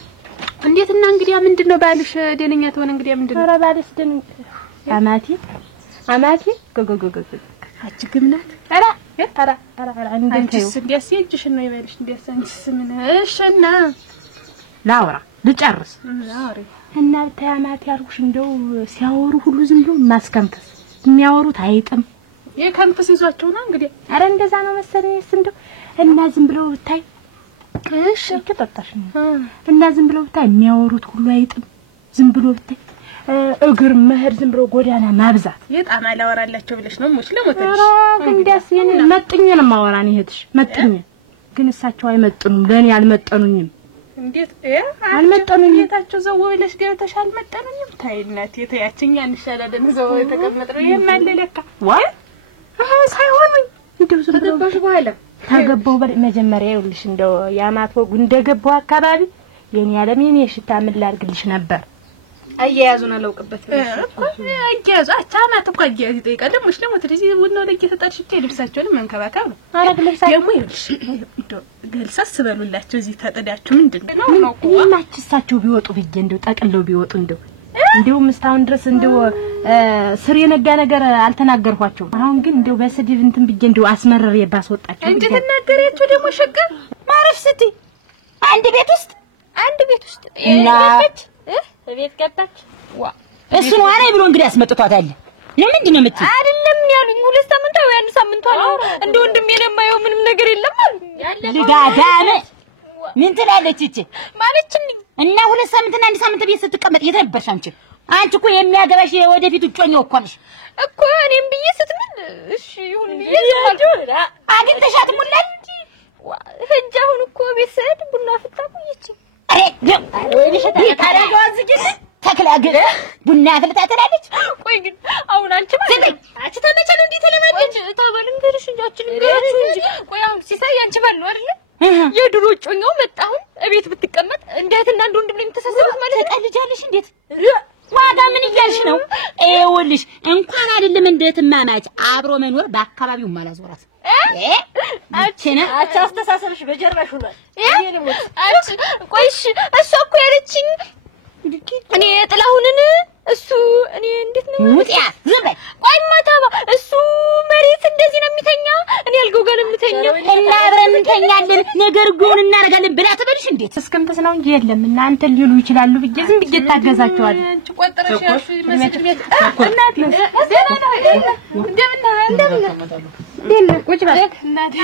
እንዴትና እንግዲያ ምንድነው ባልሽ ደነኛ ተሆነ እንግዲያ ምንድነው? ኧረ ባልሽ ደነኛ አማቲ ጎጎጎጎ አጭግምናት አራ እንደንተው እንዴስ ይጭሽ ነው ይበልሽ እንዴስ አንቺስ ምን እሺና ላውራ ልጨርስ እና ታማት ያልኩሽ እንደው ሲያወሩ ሁሉ ዝም ብሎ ማስከንፈስ የሚያወሩት አይጥም የከንፈስ ይዟቸው ነው እንግዲህ አረ እንደዛ ነው መሰለኝ እንደው እና ዝም ብሎ ብታይ እሺ ከተጣጣሽ እና ዝም ብሎ ብታይ የሚያወሩት ሁሉ አይጥም ዝም ብሎ ብታይ እግር መሄድ ዝም ብሎ ጎዳና ማብዛት የጣማ ላወራላቸው ብለሽ ነው ሞች ለሞተልሽ እንዴስ የኔ መጥኝ ነው ማወራን ይሄድሽ መጥኝ ግን እሳቸው አይመጥኑም ለኔ አልመጠኑኝም እንዴት አልመጠኑኝም የታቸው ዘው ብለሽ ገብተሽ አልመጠኑኝም ታይናት የታያችኛ እንሻላለን ዘው የተቀመጥነው የማለለካ ዋይ ሳይሆኑኝ እንደው ዝም ብሎ ተገባሽ በኋላ ታገባው መጀመሪያ ይኸውልሽ እንደው ያማት ወጉ እንደገባው አካባቢ የኔ ዓለም የኔ ሽታ ምን ላርግልሽ ነበር አያያዙን አላውቅበት እኮ አያያዙ አቻማት እኮ አያያዝ ይጠይቃል ደግሞ ስለዚህ ወንነው ለጌ ተጣርሽቼ ልብሳቸውን መንከባከብ ነው አረግ ልብሳቸው ደግሞ ይልሽ ገልሳስ በሉላቸው እዚህ ተጠዳችሁ ምንድነው ነው እኮ ማችሳቸው ቢወጡ ብዬ እንደው ጠቅለው ቢወጡ እንደው ምስታውን ድረስ እንደው ስር የነጋ ነገር አልተናገርኳቸው አሁን ግን እንደው በስድብ እንትን ብዬ እንደው አስመረር የባስወጣቸው እንዴ ተናገረችው ደግሞ ሸገ ማረፍ ስቲ አንድ ቤት ውስጥ እና ቤት ገባች እሱ ነው አሬ ብሎ እንግዲህ አስመጥቷታል ለምንድን ነው የምትይ አይደለም ያሉኝ ሁለት ሳምንት ወይ አንድ ሳምንት ነው እንደ ወንድም የለማየው ምንም ነገር የለም አሉ ልጋዳም ምን ትላለች እቺ ማለችኝ እና ሁለት ሳምንትና አንድ ሳምንት ቤት ስትቀመጥ የት ነበርሽ አንቺ እኮ የሚያገባሽ ወደፊት እጮኛው እኮ ነሽ እኮ እኔም ብዬ ስትምን እሺ ይሁን ብዬ አግኝተሻት ሙላል ሂጅ አሁን እኮ ቤት ስሄድ ቡና ፍታ ቆየች ወይኔ ታዲያ አዝግኝ ተክላግር ቡና ፍልታ ትላለች ቆይ ግን አሁን አንቺ ተመቸለ እንዴ ተለማመች ታበልን ገርሽ እንጃችን ገርሽ እንጂ ቆይ አሁን ሲሳይ አንቺ ባል ነው አይደል የድሮ ጮኛው መጣሁ እቤት ብትቀመጥ እንዴት እና እንደ ወንድም የምትሰሰሩት ማለት ተቀልጃለሽ እንዴት ዋጋ ምን ይያልሽ ነው ኤውልሽ እንኳን አይደለም እንዴት ማማች አብሮ መኖር በአካባቢው ማላዞራት አችና አስተሳሰብሽ በጀርባሽ ሆኗል ቆይሽ እሷ እኮ ያለችኝ እኔ ጥላሁንን እሱ እኔ እንዴት ነው ሙጢያ ዝም በይ ቆይ ማታባ እሱ መሬት እንደዚህ ነው የሚተኛ እኔ አልገው ጋር የምተኛው እና አብረን እንተኛለን ነገር ግን እናረጋለን ብላ ተበልሽ እንዴት እስከምተስ ነው እንጂ የለም እናንተ ሊሉ ይችላሉ ብዬ ዝም ብዬ ታገዛቸዋል አንቺ ቆጥረሽ ያልሽ መስጊድ ቤት እናቴ እንደምን ቁጭ በል እናቴ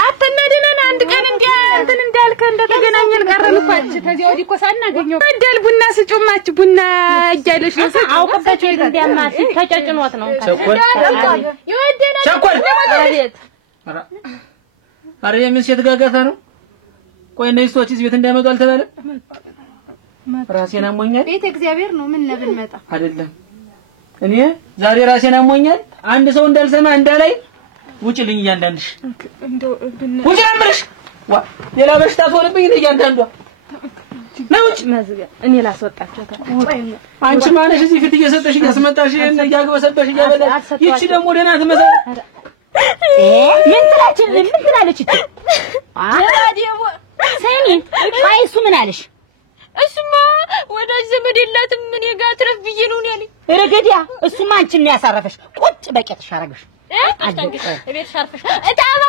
አትነደነና አንድ ቀን እንትን እንዳልከ እንደተገናኘን ቀረን እኮ አንቺ ከዚያ ወዲህ እኮ ሳናገኘው እንደል ቡና ስጩማች ቡና እያለሽ ነው አውቀባቸው እንደማት ተጨጭኖት ነው ይወደናል ቸኮል አቤት አረ የምን ሴት ጋጋታ ነው ቆይ እነዚህ ሰዎች እዚህ ቤት እንዳይመጡ አልተባለ ራሴን አሞኛል ቤት እግዚአብሔር ነው ምን ነብን መጣ አይደለም እኔ ዛሬ ራሴን አሞኛል አንድ ሰው እንዳልሰማ እንዳላይ ውጭልኝ እያንዳንድሽ ውጭ አምርሽ ዋ ሌላ በሽታ ሆነብኝ እያንዳንዷ ነው ውጭ መዝጋ እኔ ላስወጣቸው አንቺ ማነሽ እዚህ ፊት እየሰጠሽ እያስመጣሽ እያግበሰበሽ እያበላሽ ይቺ ደግሞ ደህና ትመሰል ምን ትላለች እቺ አዲያው ሰኒ አይ እሱ ምን አለሽ እሱማ ወዳጅ ዘመድ የላትም እኔ ጋር ትረፍ ብዬ ነው ያለኝ ረገዲያ እሱማ አንቺን ነው ያሳረፈሽ ቁጭ በቄትሽ አረገሽ አጣንቀሽ እቤት ሻርፈሽ እታባ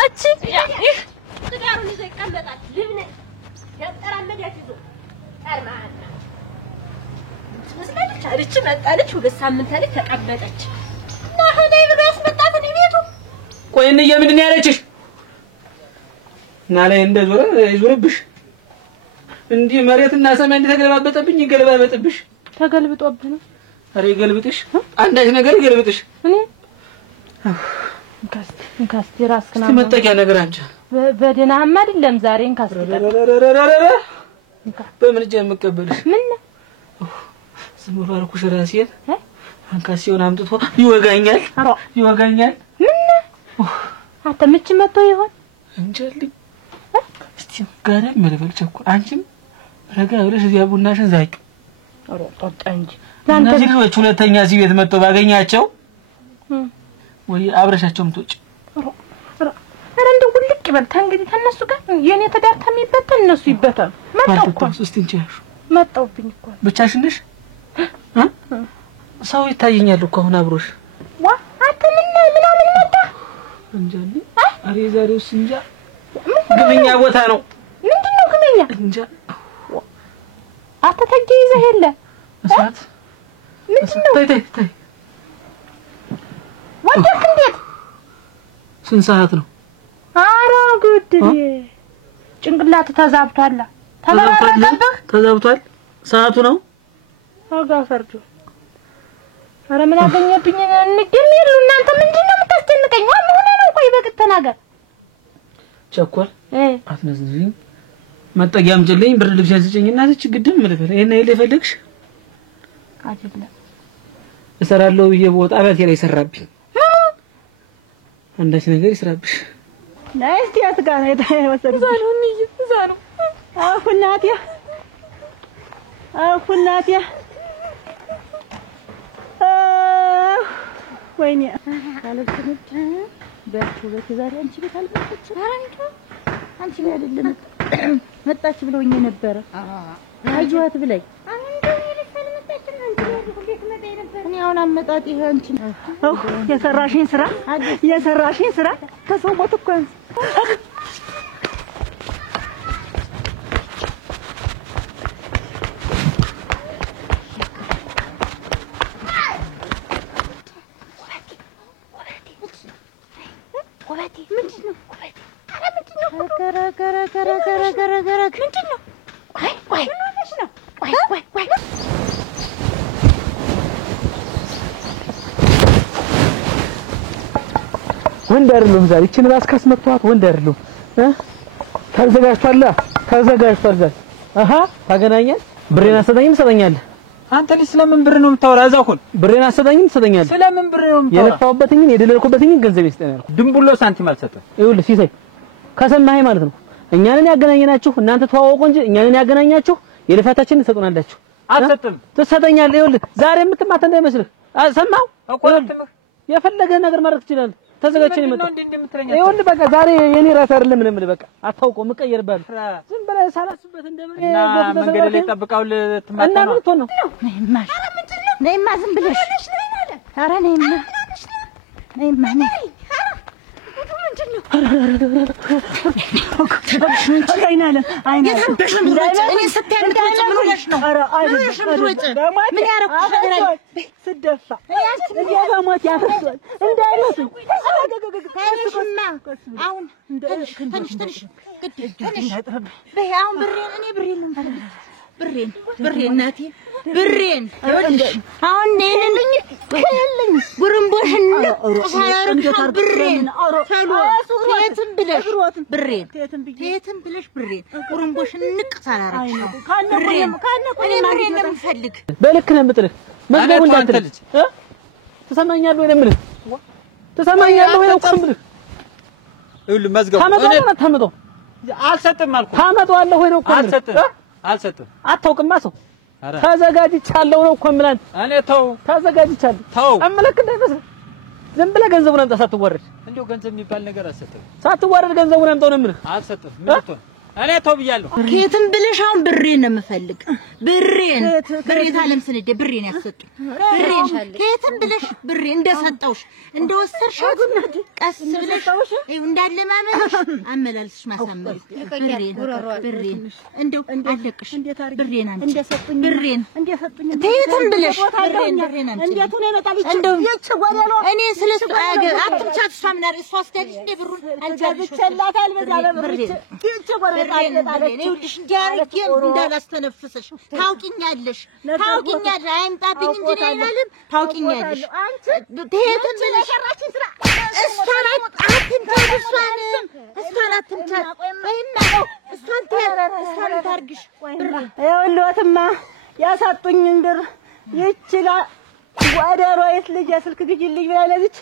አቺ ትዳሩ ልጅ ይቀመጣል ልብነ ያጠራመድ ያትይዞ ታርማና ስለዚህ አሪች መጣለች ሁለት ሳምንት ላይ ተቀመጠች ማህደ ይብራስ መጣት ቤቱ ቆይ እንዬ ምንድን ያለችሽ ናላይ እንደዞረ ይዞርብሽ እንዲህ መሬትና ሰማይ እንደተገለባበጠብኝ ይገለባበጥብሽ ተገልብጦብህ ነው አሬ ይገልብጥሽ አንዳች ነገር ይገልብጥሽ እኔ እንካስ ራስክና ትመጣቂያ ነገር አንቺ በደናማ አይደለም ዛሬ እንካስ በምን እጄ የምቀበልሽ ምን ዝም ባልኩሽ ራሴን አንካሲውን አምጥቶ ይወጋኛል ይወጋኛል ምን አተምች መጥቶ ይሆን እንጀልኝ እስቲ ጋር መልበል ቸኩል አንቺም ረጋ ብለሽ እዚያ ቡናሽን ዛቂ ጠጣ እንጂ እነዚህ ነው ሁለተኛ እዚህ ቤት መጥቶ ባገኛቸው ወይ አብረሻቸውም ትወጪ አረ እንደው ጉልቅ ይበል እንግዲህ ተነሱ ጋር የኔ ተዳር ተሚበተን እነሱ ይበታል መጣው እኮ እስቲ እንቻሽ መጣውብኝ እኮ ብቻሽን ነሽ ሰው ይታየኛል እኮ አሁን አብሮሽ ዋ አንተ ምናምን መጣ እንጃኒ አሬ ዛሬው እንጃ ግብኛ ቦታ ነው ምንድነው ግብኛ እንጃ አተተጂ ይዘህ የለ እሳት ምንድነው ታይ ወደክ እንዴት ስንት ሰዓት ነው አረ ጉድዬ ጭንቅላት ተዛብቷል ተዛብቷል ሰዓቱ ነው አጋፈርጁ አረ ምን አገኘብኝ እንግዲህ ይሉ እናንተ ምንድነው የምታስጨንቀኝ ዋን ሆነ ነው ቆይ በቅጥ ተናገር ቸኮል አትነዝኝ መጠጊያም ጀለኝ ብር ልብስ ያዝጨኝና እዚህ ግድም ምልበል ይሄን አይል ይፈልግሽ አይደለም እሰራለሁ በየቦታ አባቴ ላይ ሰራብኝ አንዳች ነገር ይስራብሽ ናይስ ያት ጋር አይወሰድ ዛኑ አሁናት ወይኔ አለብት በርቱ በዛሬ አንቺ ቤት አልመጣች አንቺ ላይ አይደለም መጣች ብለውኝ ነበር አጅዋት ብለኝ እኔ አሁን አመጣጥ ይሄ አንቺ የሰራሽኝ ስራ ከሰው ሞት እኮ ወንድ አይደለም ዛሬ እቺን ራስ ካስመጣት ወንድ አይደለም ተዘጋጅቷል ዛሬ ታገናኛል ብሬን አሰጠኝም ሰጠኛለህ አንተ ልጅ ስለምን ብር ነው የምታወራ እዛኩን ብሬን አሰጠኝም ሰጠኛለህ ስለምን ብር ነው የምታወራ የለፋውበትኝ የደለልኩበትኝ ገንዘብ ይስጠኝ አልኩ ድምቡሎ ሳንቲም አልሰጠም ይኸውልህ ሲሳይ ከሰማኸኝ ማለት ነው እኛንን ያገናኘናችሁ እናንተ ተዋወቁ እንጂ እኛንን ያገናኛችሁ የልፋታችንን ሰጡናላችሁ አልሰጥም ትሰጠኛለህ ይኸውልህ ዛሬ የምትማታ እንዳይመስልህ ሰማው የፈለገ ነገር ማድረግ ትችላለህ ተዘጋጅተን ይመጣ ይኸውልህ በቃ ዛሬ የኔ ራስ አይደለም ምንም በቃ አታውቀው መቀየርባል ዝም ብለህ ሳላስበት እንደምን መንገድ ላይ ተጠብቀው ልትማታ እና ምን ትሆን ነው ነይማ ዝም ብለሽ ኧረ ነይማ ብሬን እናቴ ብሬን አሁን ነይልኝ ጉርምቦሽን ሳላርክ ብሬን ታሉ የትም ብለሽ ብሬን ጉርምቦሽን ንቅ ሳላርክ ብሬን ብሬን ነው የምፈልግ በልክ ነው የምጥልህ መዝገቡ እንዳትልህ ትሰማኛለህ ወይ ነው የምልህ ትሰማኛለህ ወይ ነው ቆምልህ ይኸውልህ መዝገቡ ታመጣው አልሰጥም አልኩ ታመጣዋለህ ወይ ነው ቆምልህ አልሰጥም አታውቅማ ሰው ተዘጋጅቻለሁ ነው እኮ ምላን እኔ ተው ተዘጋጅቻለሁ ተው አመለክ እንዳይመስል ዝም ብለህ ገንዘቡን አምጣ ሳትወረድ እንደው ገንዘብ የሚባል ነገር አልሰጥም ሳትወረድ ገንዘቡን አምጣው ነው የምልህ አልሰጥም ምን ትሆን እኔ ተው ብያለሁ ከየትም ብለሽ አሁን ብሬን ነው የምፈልግ ብሬን አለም ስንዴ ብሬን ያሰጡኝ ብሬን ከየትም ብለሽ ብሬን እንደሰጠውሽ እንደወሰርሻት ቀስ ብለሽ ይኸው እንዳለ ማመንሽ አመላልስሽ ማሳመር ብሬን እንደው አለቅሽ ብሬን አንቺ ብሬን ከየትም ብለሽ ብሬን አንቺ እንደው እኔ ስለሱ አትምቻት እሷ ምን አረ እሷ አስተልሽ እንደ ብሩን አንቻልሽ ቸላታል በዛ ለብሬን ይኸውልሽ እንዲያርጌ እንዳላስተነፍሰሽ ታውቂኛለሽ አይምጣብኝ እንጂ አይናልም ታውቂኛለሽ ትሄድን ብለሽ እሷን አትምቻት ወይና እሷን ታርግሽ ይኸውልዎትማ ያሳጡኝን ብር ይችላል ወደሮይት ልጅ ስልክ ግዢልኝ ብላለች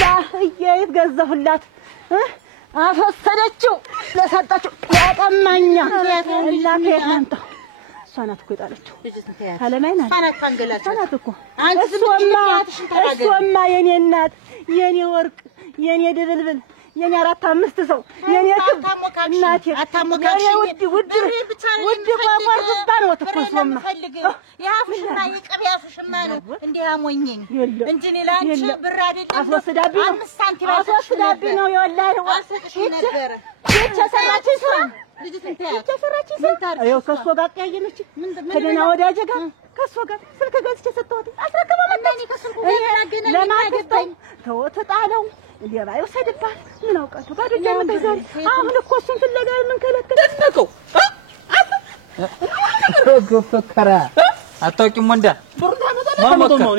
ለህያይት ገዛሁላት አፈሰደችው ለሰጣችሁ ያቀማኛ እናቴ አንተ ሳናት እኮ ጣለችው አለማይና ሳናት ታንገላች ሳናት እኮ እሷማ የኔ እናት የኔ ወርቅ የኔ ድብልብል የኔ 4-5 ሰው የኔ እናቴ የኔ ውድ ቋቋርባ ነው ተቆሶማ ያፍሽና ይቀቢያፍሽማ ነው እንዴ ያሞኘኝ እንጂ ላንቺ ብር አይደለም አስወስዳብኝ 5 ሳንቲም አስወስዳብኝ ነው ይወላል ዋስጥሽ ነበር ተሰራች ሰው ተሰራች ሰው አዮ ከሷ ጋር ቀያየነች ከደና ወዳጀ ጋር ከሷ ጋር ስልክ ገዝቼ ሰጠሁት አስረከበ መጣኝ ከስልኩ ጋር ያገናኝ ለማገባኝ ተወት ጣለው ሌባ ይወሰድባት ምን አውቃለሁ ባዶ ጀምሮ ይዛል አሁን እኮ እሱን ፍለጋ ምን ከለከለ ተነቀው ገፈከራ አታውቂም ወንዳ ተመጣጣ ነው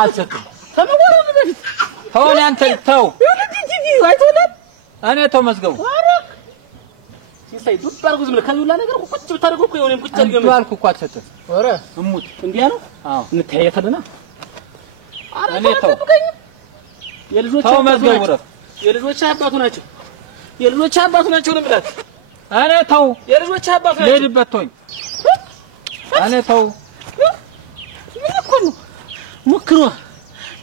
አልሰጥም ተመወራ በፊት ተው አንተ ተው አይቶለም እኔ ተው መስገቡ ሲሳይ ዱብ አርጉ ዝም ብለህ ከዚሁላ ነገር ቁጭ ብታደርገው እኮ የሆነም ቁጭ አድርገህ አልኩ እኮ አትሰጥም ኧረ እሙት እንዲያ ነው አዎ እንታየታለና እኔ ተው የልጆች ተው መስገቡ ረፍ የልጆች አባቱ ናቸው የልጆች አባቱ ናቸው ነው ብላት እኔ ተው የልጆች አባቱ ናቸው ለድበት ተውኝ እኔ ተው ምን እኮ ነው ሞክሮ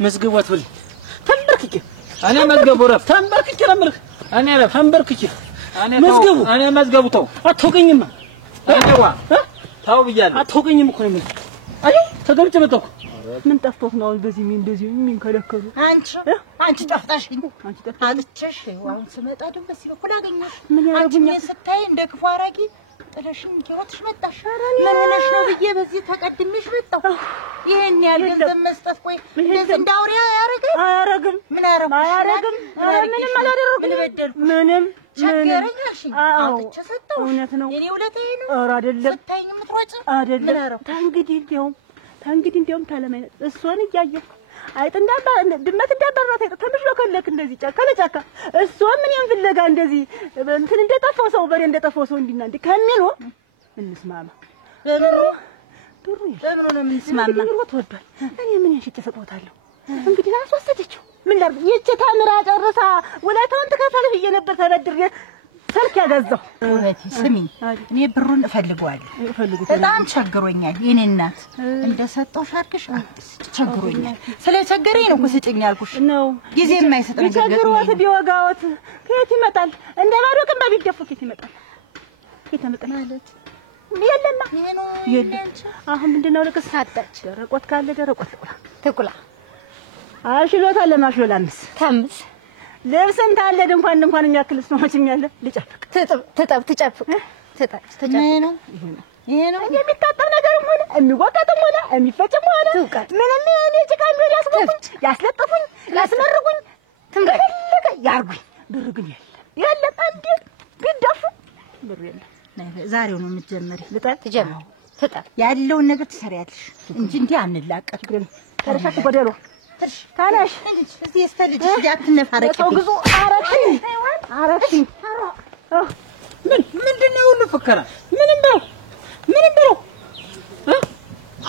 መስገቡ አትበል ተንበርክኬ እኔ መስገቡ ረፍ ተንበርክኬ ለምርክ እኔ ረፍ ተንበርክኬ መስገቡ እኔ መስገቡ ተው አትወቀኝማ እኔዋ ተው ብያለሁ አትወቀኝም እኮ ነው አዩ ተገብቼ መጣሁ ምን ጠፍቶት ነው በዚህ ምን እንደዚህ ምን ከለከሉ አንቺ ጠፍታሽኝ አጥቼሽ አሁን ስመጣ ደስ ይለው ኩላገኘሽ ምን ያረጉኛ ስታይ እንደ ክፉ አራጊ ጥለሽኝ ህይወትሽ መጣሽ ምን ሆነሽ ነው ብዬ በዚህ ተቀድሜሽ መጣሁ ይሄን ያህል ገንዘብ መስጠት ቆይ እንደዚህ እንዳውሪያ አያረግም ምን አያረግም ምንም አላደረኩም ምን በደልኩ ምንም ቸገረኛሽ አጥቼ ሰጠው እውነት ነው የኔ ውለታዬ ነው ኧረ አይደለም ስታይኝ የምትሮጪ አይደለም ታንግዲህ እንዲያውም ታለማይነት እሷን እያየሁ አይጥ ድመት እንዳባራት አይጥ ተምሽሎ ከለክ እንደዚህ ጫካ ለጫካ እሷ ምን ፍለጋ እንደዚህ እንትን እንደጠፋው ሰው በሬ እንደጠፋው ሰው እንዲና እንዴ ከሚሉ እንስማማ ለምን ነው የምንስማማ ኑሮ ተወዷል እኔ ምን ያሽት ተሰጥቶታለሁ እንግዲህ አስወሰደችው ምን ላድርግ ይቺ ታምራ ጨርሳ ወላታውን ተከፈለ ብዬ ነበር ተበድሬ ስልክ ያገዛው ወለቴ ስሚኝ እኔ ብሩን እፈልገዋለሁ በጣም ቸግሮኛል የኔ እናት እንደሰጠውሽ አድርግሽ ቸግሮኛል ስለቸገረኝ ነው ስጭኝ ያልኩሽ ነው ጊዜ የማይሰጥ ነገር ቸግሮት ቢወጋዎት ከየት ይመጣል እንደ ባዶ ቅንባ ቢደፉ ከየት ይመጣል ማለት የለማ የለም አሁን ምንድነው ልቅስ ሳጣች ደረቆት ካለ ደረቆት ትቁላ አሽሎታ ለማሽሎላምስ ታምስ ለብሰን ታለ ድንኳን የሚያክል ስማችም ያለ ልጨፍቅ ትጨፍቅ ይሄ ነው የሚታጠብ ነገርም ሆነ የሚወቀጥም ሆነ የሚፈጭም ሆነ ምንም እኔ ጭቃ ቢሆን ያስለጥፉኝ ያስመርጉኝ ትንገለገ ያርጉኝ ብር ግን የለም አንዴ ቢደፉ ብር የለም ዛሬው ነው የምትጀምሪ ትጀምሪ ያለውን ነገር ትሰሪያለሽ እንጂ እንዴ አንላቀቅ ተረሻት ጎደሎ ታናሽ እዚህ እስተልጅ ያትነፋረቅ ብዙ አረፍኝ ምንድነው ሁሉ ፍከራ ምንም በለው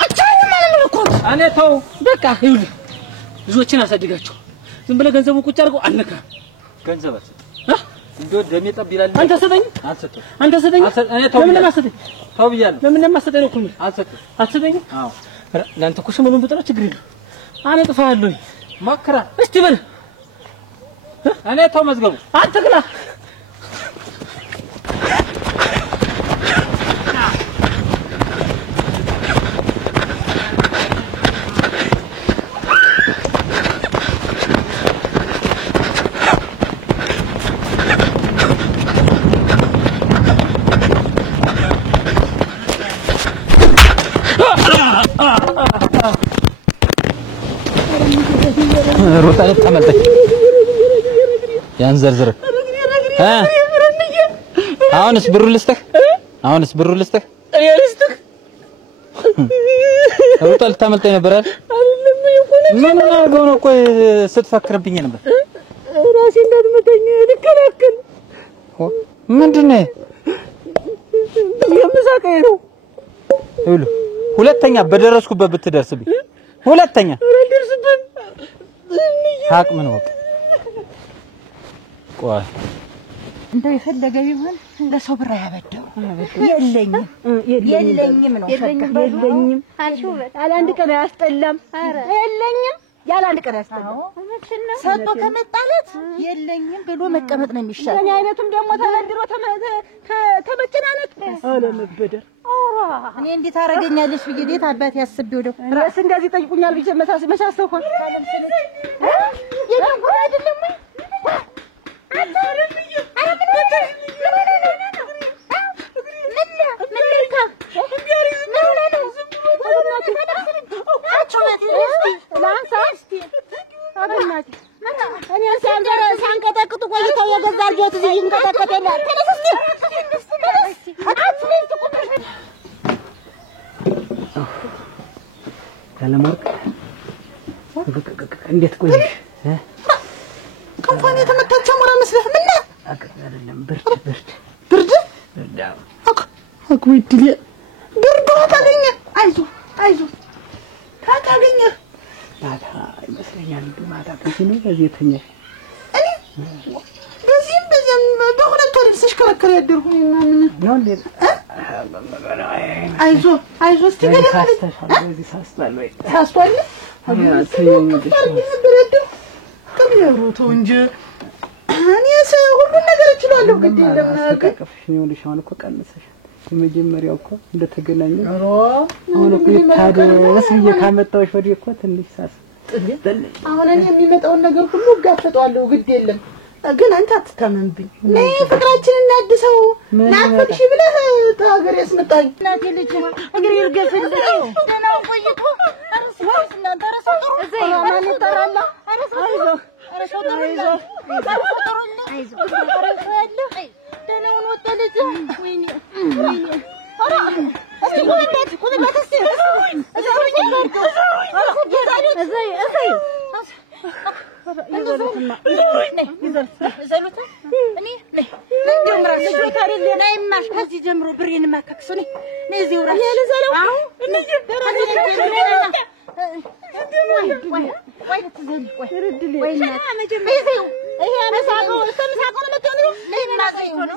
አቻው ማለት ነው እኮ እኔ ተው በቃ ይኸውልህ ልጆችን አሳድጋቸው ዝም ብለህ ገንዘቡ ቁጭ አድርገው አነካ ገንዘብ እንደው ደሜ ጠብ ይላል አንተ ሰጠኝ እኔ ተው ለምን ማሰጠኝ ተው ብያለሁ ለምን ማሰጠኝ ነው ኩኝ አትሰጠኝ አዎ ለአንተ እኮ ስሙን ብጠራ ችግር የለም አነጥፋለሁ ሞክራ እስቲ በል እኔ ተው መዝገቡ አትግላ ሮጣ ተመለጠ ያን ዘርዝር አሁንስ ብሩ ልስጥህ ሮጣ ልታመልጠኝ ነበር አይደል ምን አድርገው ነው ቆይ ስትፈክርብኝ ነበር ራሴ እንዳትመተኝ ልከላከል ምንድነው የምሳቀኝ ነው ሁለተኛ በደረስኩበት ብትደርስብኝ ሁለተኛ አቅምን ወቅ ቆይ እንደው የፈለገ ቢሆን ለሰው ብር ያበደው የለኝም ነው የለኝም አንቺው አለ አንድ ቀን ያስጠላም የለኝም ያለ አንድ ቀን ያስጠላም ሰጥቶ ከመጣለት የለኝም ብሎ መቀመጥ ነው የሚሻለው። እኔ አይነቱም ደግሞ ተበድሮ ተመጨናነቅ አለ መበደር እኔ እንዴት አረጋኛለሽ ብዬ እንዴት አባቴ ያስብየው ነው ራስ እንደዚህ ጠይቁኛል ብዬ መሳሰብኩ የለም ጉራ አይደለም ወይ ሳንቀጠቅጡ ቆይተው የገዛ ልጆት እዚህ ይንቀጠቀጥ የለም ያለማርክ እንዴት ቆይሽ ከንፋን የተመታቸው ሙራ መስለህ ምን አይደለም ብርድ አኩይድል ብርድ ታገኘ አይዞ ታገኘ ማታ ይመስለኛል ማታ ከዚህ ከዚህኛ እኔ በዚህም በሁለት ወር ተሽከረከረ ያደርኩኝ ምን ነው እንዴ አይዞ እስቲ ገና እዚህ ሳስቷል ወይ ሳስቷል ከሚያሩት እንጂ እኔስ ሁሉ ነገር እችላለሁ ግድ የለም አቀፍሽ ነው ልሻውን እኮ ቀንሰሽ የመጀመሪያው እኮ እንደተገናኘ አሁን እኮ ታደስ እየካመጣዎች ወዲህ እኮ ትንሽ ሳስ አሁን እኔ የሚመጣውን ነገር ሁሉ ጋፈጣለሁ ግድ የለም ግን አንተ አትታመንብኝ ነይ ፍቅራችንን እናድሰው ናፈቅሽ ብለህ ታገር ያስመጣኝ እናቴ ልጅ እግሬ ይርገፍልኝ ደናው ቆይቶ አርሰውስ እናንተ አረሰው እዘይ ማን ይጠራላ አረሰው ደናውን ወጣ ልጅ ወይኔ አራ እስቲ ቆይበት እስቲ እዘይ ይዘሉትና እኔ እንደውም ራስ ልጆት አይደል ነይማሽ ከዚህ ጀምሮ ብሬን ማከክሱ ነኝ ነዚህ ራስ የለዘለው አሁን እነዚህ ወይ ትዘል ወይ መጀመሪያ ይሄ አመሳቆ ሰምሳቆ ነው መተኑ ለይናዘይ ነው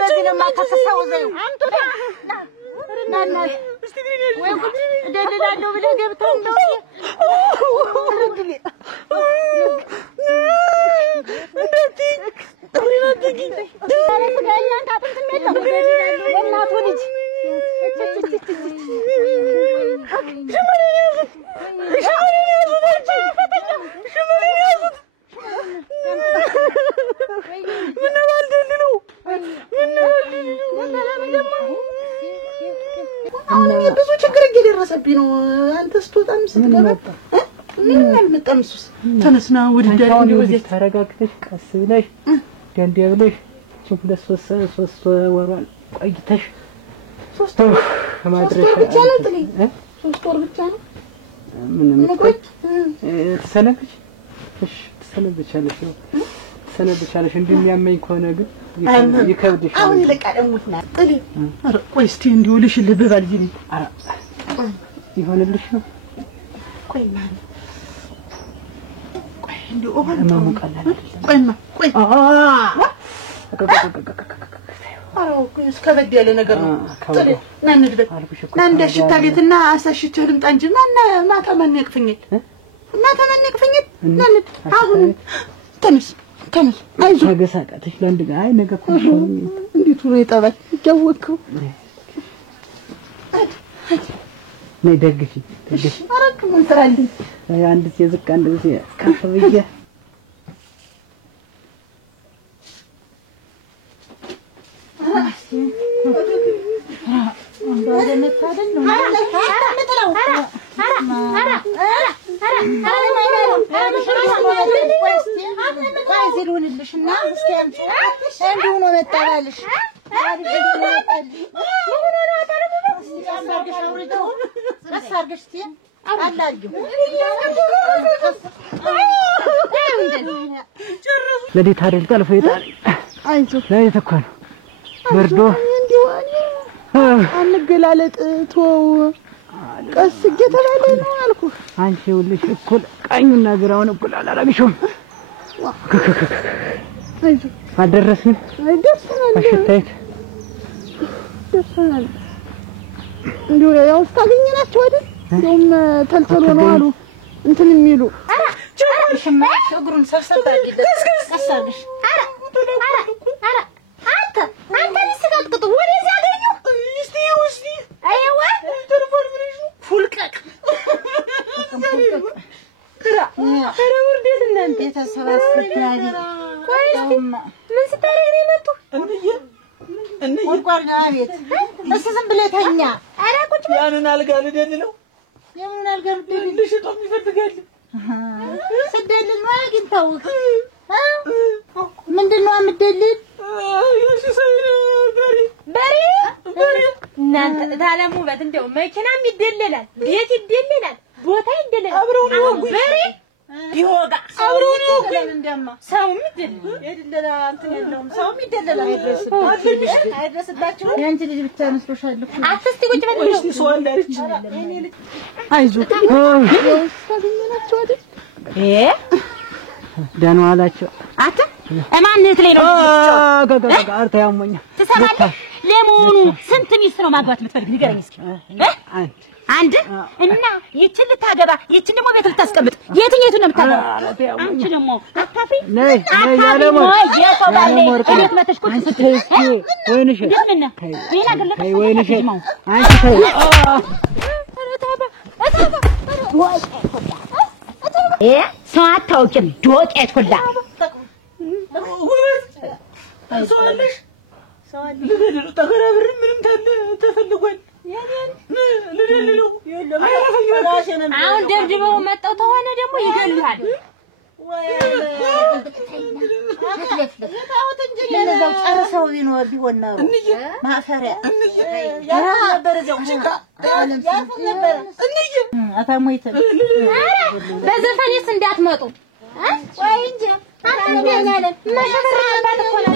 በዚህ ነው ማከክሰው ዘዩ አምጡታ ናና እስቲ ወይ ደልላለሁ ብለህ ገብተህ እንደው ብዙ ችግር እየደረሰብኝ ነው አንተ ስትወጣም ስትገባ ምን አልመጣምሱስ ተነስና ወድዳሪ እንደዚህ ተረጋግተሽ ቀስ ብለሽ ደንዴ ብለሽ ሁለት ሶስት ወሯን ቆይተሽ ሶስት ማድረሻ ብቻ ነው ጥሊ ሶስት ወር ብቻ ነው ምን ቆይ ተሰነብች እሺ ተሰነብቻለሽ እንደሚያመኝ ከሆነ ግን ይከብድሽ አሁን ለቃደሙትና ጥሊ አረ ቆይ እስቲ እንዲውልሽ ልብባል ይልኝ አረ ይሆንልሽ ነው ቆይ ማን ቆይ እንዲው ማሙቀላል ቆይ አረ ቆይ እስከበድ ያለ ነገር ነው ጥሊ ናንድበ ናንደሽታ ቤትና አሳሽቼ ልምጣ እንጂ ማታ ማን ያቅፈኛል ማታ ማን ያቅፈኛል ናንድ አሁን ተነስ አይዞህ ተገሳቃተሽ ለአንድ ጋር አይ ነገ እኮ እንዴት ነው ይጣባል ይያወቅው ነይ ደግሽ አረክ ምን ትራልኝ አንድ ሲዝቅ አንድ ሲ ከፍ ብዬ እንደመታደል ነው ይሉንልሽና እስቲ አንቺ እንዲሁ ነው መጣላልሽ ለዴት አይደል ጠልፎ ይጣል አይዞህ ለዴት እኮ ነው ወርዶ አንገላለጥ ተው ቀስ እየተባለ ነው አልኩ አንቺ ይኸውልሽ እኩል ቀኙና ግራውን እኩል አላረግሽውም። አይዞህ አልደረስንም። ደርሰናል። አሽታይት ደርሰናል። እንዲሁ ያው ስታገኘናቸው አይደል? እንደውም ተልተሎ ነው አሉ እንትን የሚሉ ሽማ እግሩን ሰብሰብ አድርጊ ቀሳልሽ። አንተ ልስጋጥጡ ወደዚህ አገኙ እስቲ አይዋ ቴሌፎን ምንሽ ፉልቀቅ አረ ወርዴት እናንተ የተሰባሰብታሊ ምን ስታረግ ነው መጡ እንዴ ወርቋር ቤት እሱ ዝም ብለህ ተኛ። አረ ቁጭ ያንን አልጋ ልደልለው የምን አልጋ ልደልል ልሽጦም ይፈልጋል ስደልል ነው አግኝተው ምንድነው የምትደልል በሬ እናንተ ታለሙ በት እንደው መኪናም ይደለላል፣ ቤት ይደለላል፣ ቦታ ይደለላል። አብረው ነው በሬ ይወጋ አብረው ነው ግን እንደማ ሰውም ይደለላል። የደለላ እንትን የለውም ሰውም ይደለላል። አይደርስባችሁ ያንቺ ልጅ ብቻ መስሎሻል እኮ አትስቲ ቁጭ በል እስቲ ሰው አንዳርች አይዞህ ታገኘናቸው አይደል? ደህና ዋላችሁ። አታ እማንት ላይ ነው አርታ ያሞኛ ትሰማለህ? ለመሆኑ ስንት ሚስት ነው ማግባት የምትፈልግ ንገረኝ እስኪ። አንድ እና ይችን ልታገባ ይችን ደግሞ ቤት ልታስቀምጥ የትኛይቱን ነው የምታገባ? አንቺ ደግሞ አታፊ ነይ ያለማ የቆባለ እቤት መተሽ ቁጭ ስትይ ወይንሽ ደምና ሌላ ገለቀ ወይንሽ አንቺ ተይ ሰው አታውቂም ዶቄት ሁላ ሰዋለሽ ልደልሉ ተገራብር ምንም ተፈልጓል ልደልሉ አሁን ደብድበው መጣው ተሆነ ደግሞ ይገሉሃል። ለነዛው ጨርሰው ቢሆን ነው ማፈሪያ ነበር እዛው ነበር አታሞይተ በዘፈኔስ እንዳትመጡ ወይ እንጂ አትደኛለ መሸፈራባት እኮ ነው።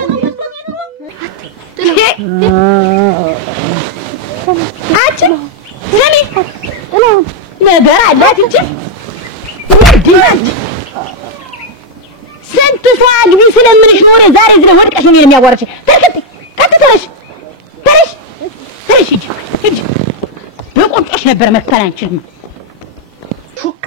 አጭ ዘኔ ነገር አላት እንጂ ስንት ሰው አግቢ ስለምንሽ ነው ዛሬ ዝለ ወድቀሽ ነው የሚያዋርሽ። ተከተለሽ ሂጂ በቁንጮሽ ነበር መክፈል አንችልም። ሹካ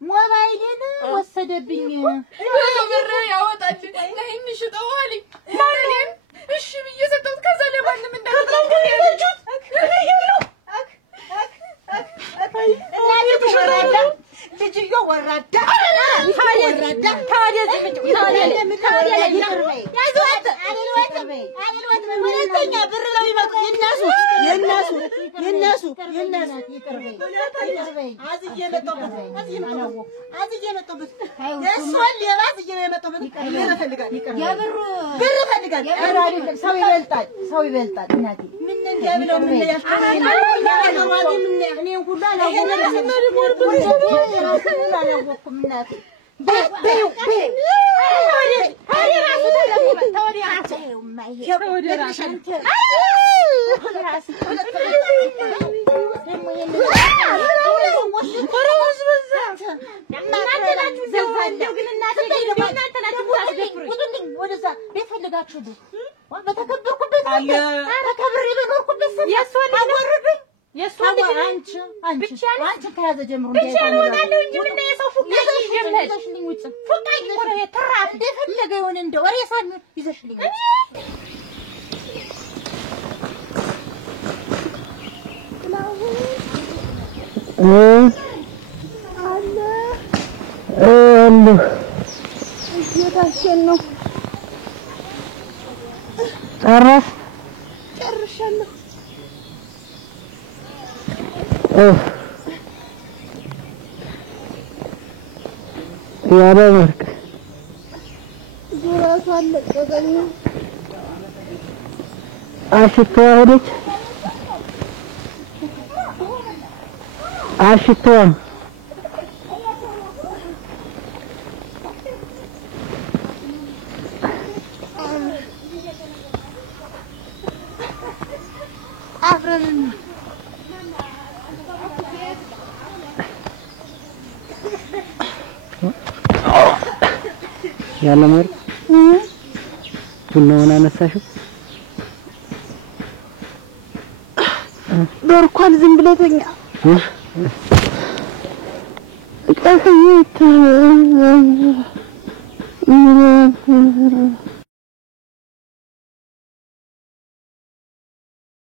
ሞባይሌን ወሰደብኝ። ወሰደብኝ ያወጣል ለይን ሽጠዋል ማለኔም እሺ ብዬ ሰጠሁት። ከዛ ለማንም እንዳትናገር ያለችሁት ልጅዮ ወራዳ ታዲያ ዝም ሁለተኛ ብር ነው ይመጣ የነሱ አዝዬ መጣሁበት የእሷን ሌባ አዝዬ የመጣሁበት ብር እፈልጋለሁ። ሰው ይበልጣል እናቴ ምን እንደብለው ምን ያሽከራል እኔ ሁሉ አላወኩም እናቴ አንቺ ከያዘ ጀምሮ እንደፈለገ ይሁን እንደው ሬሳን ይዘሽልኝ እየታሸን ነው ጨረስ ጨርሻለሁ። ያበርክ ዙራቱ አለቀቀኝ። አሽተዋለች አሽተዋ አብረን ያለ ማር ቡናውን አነሳሽው በርኳል። ዝም ብለህ ተኛ። ቀሰይት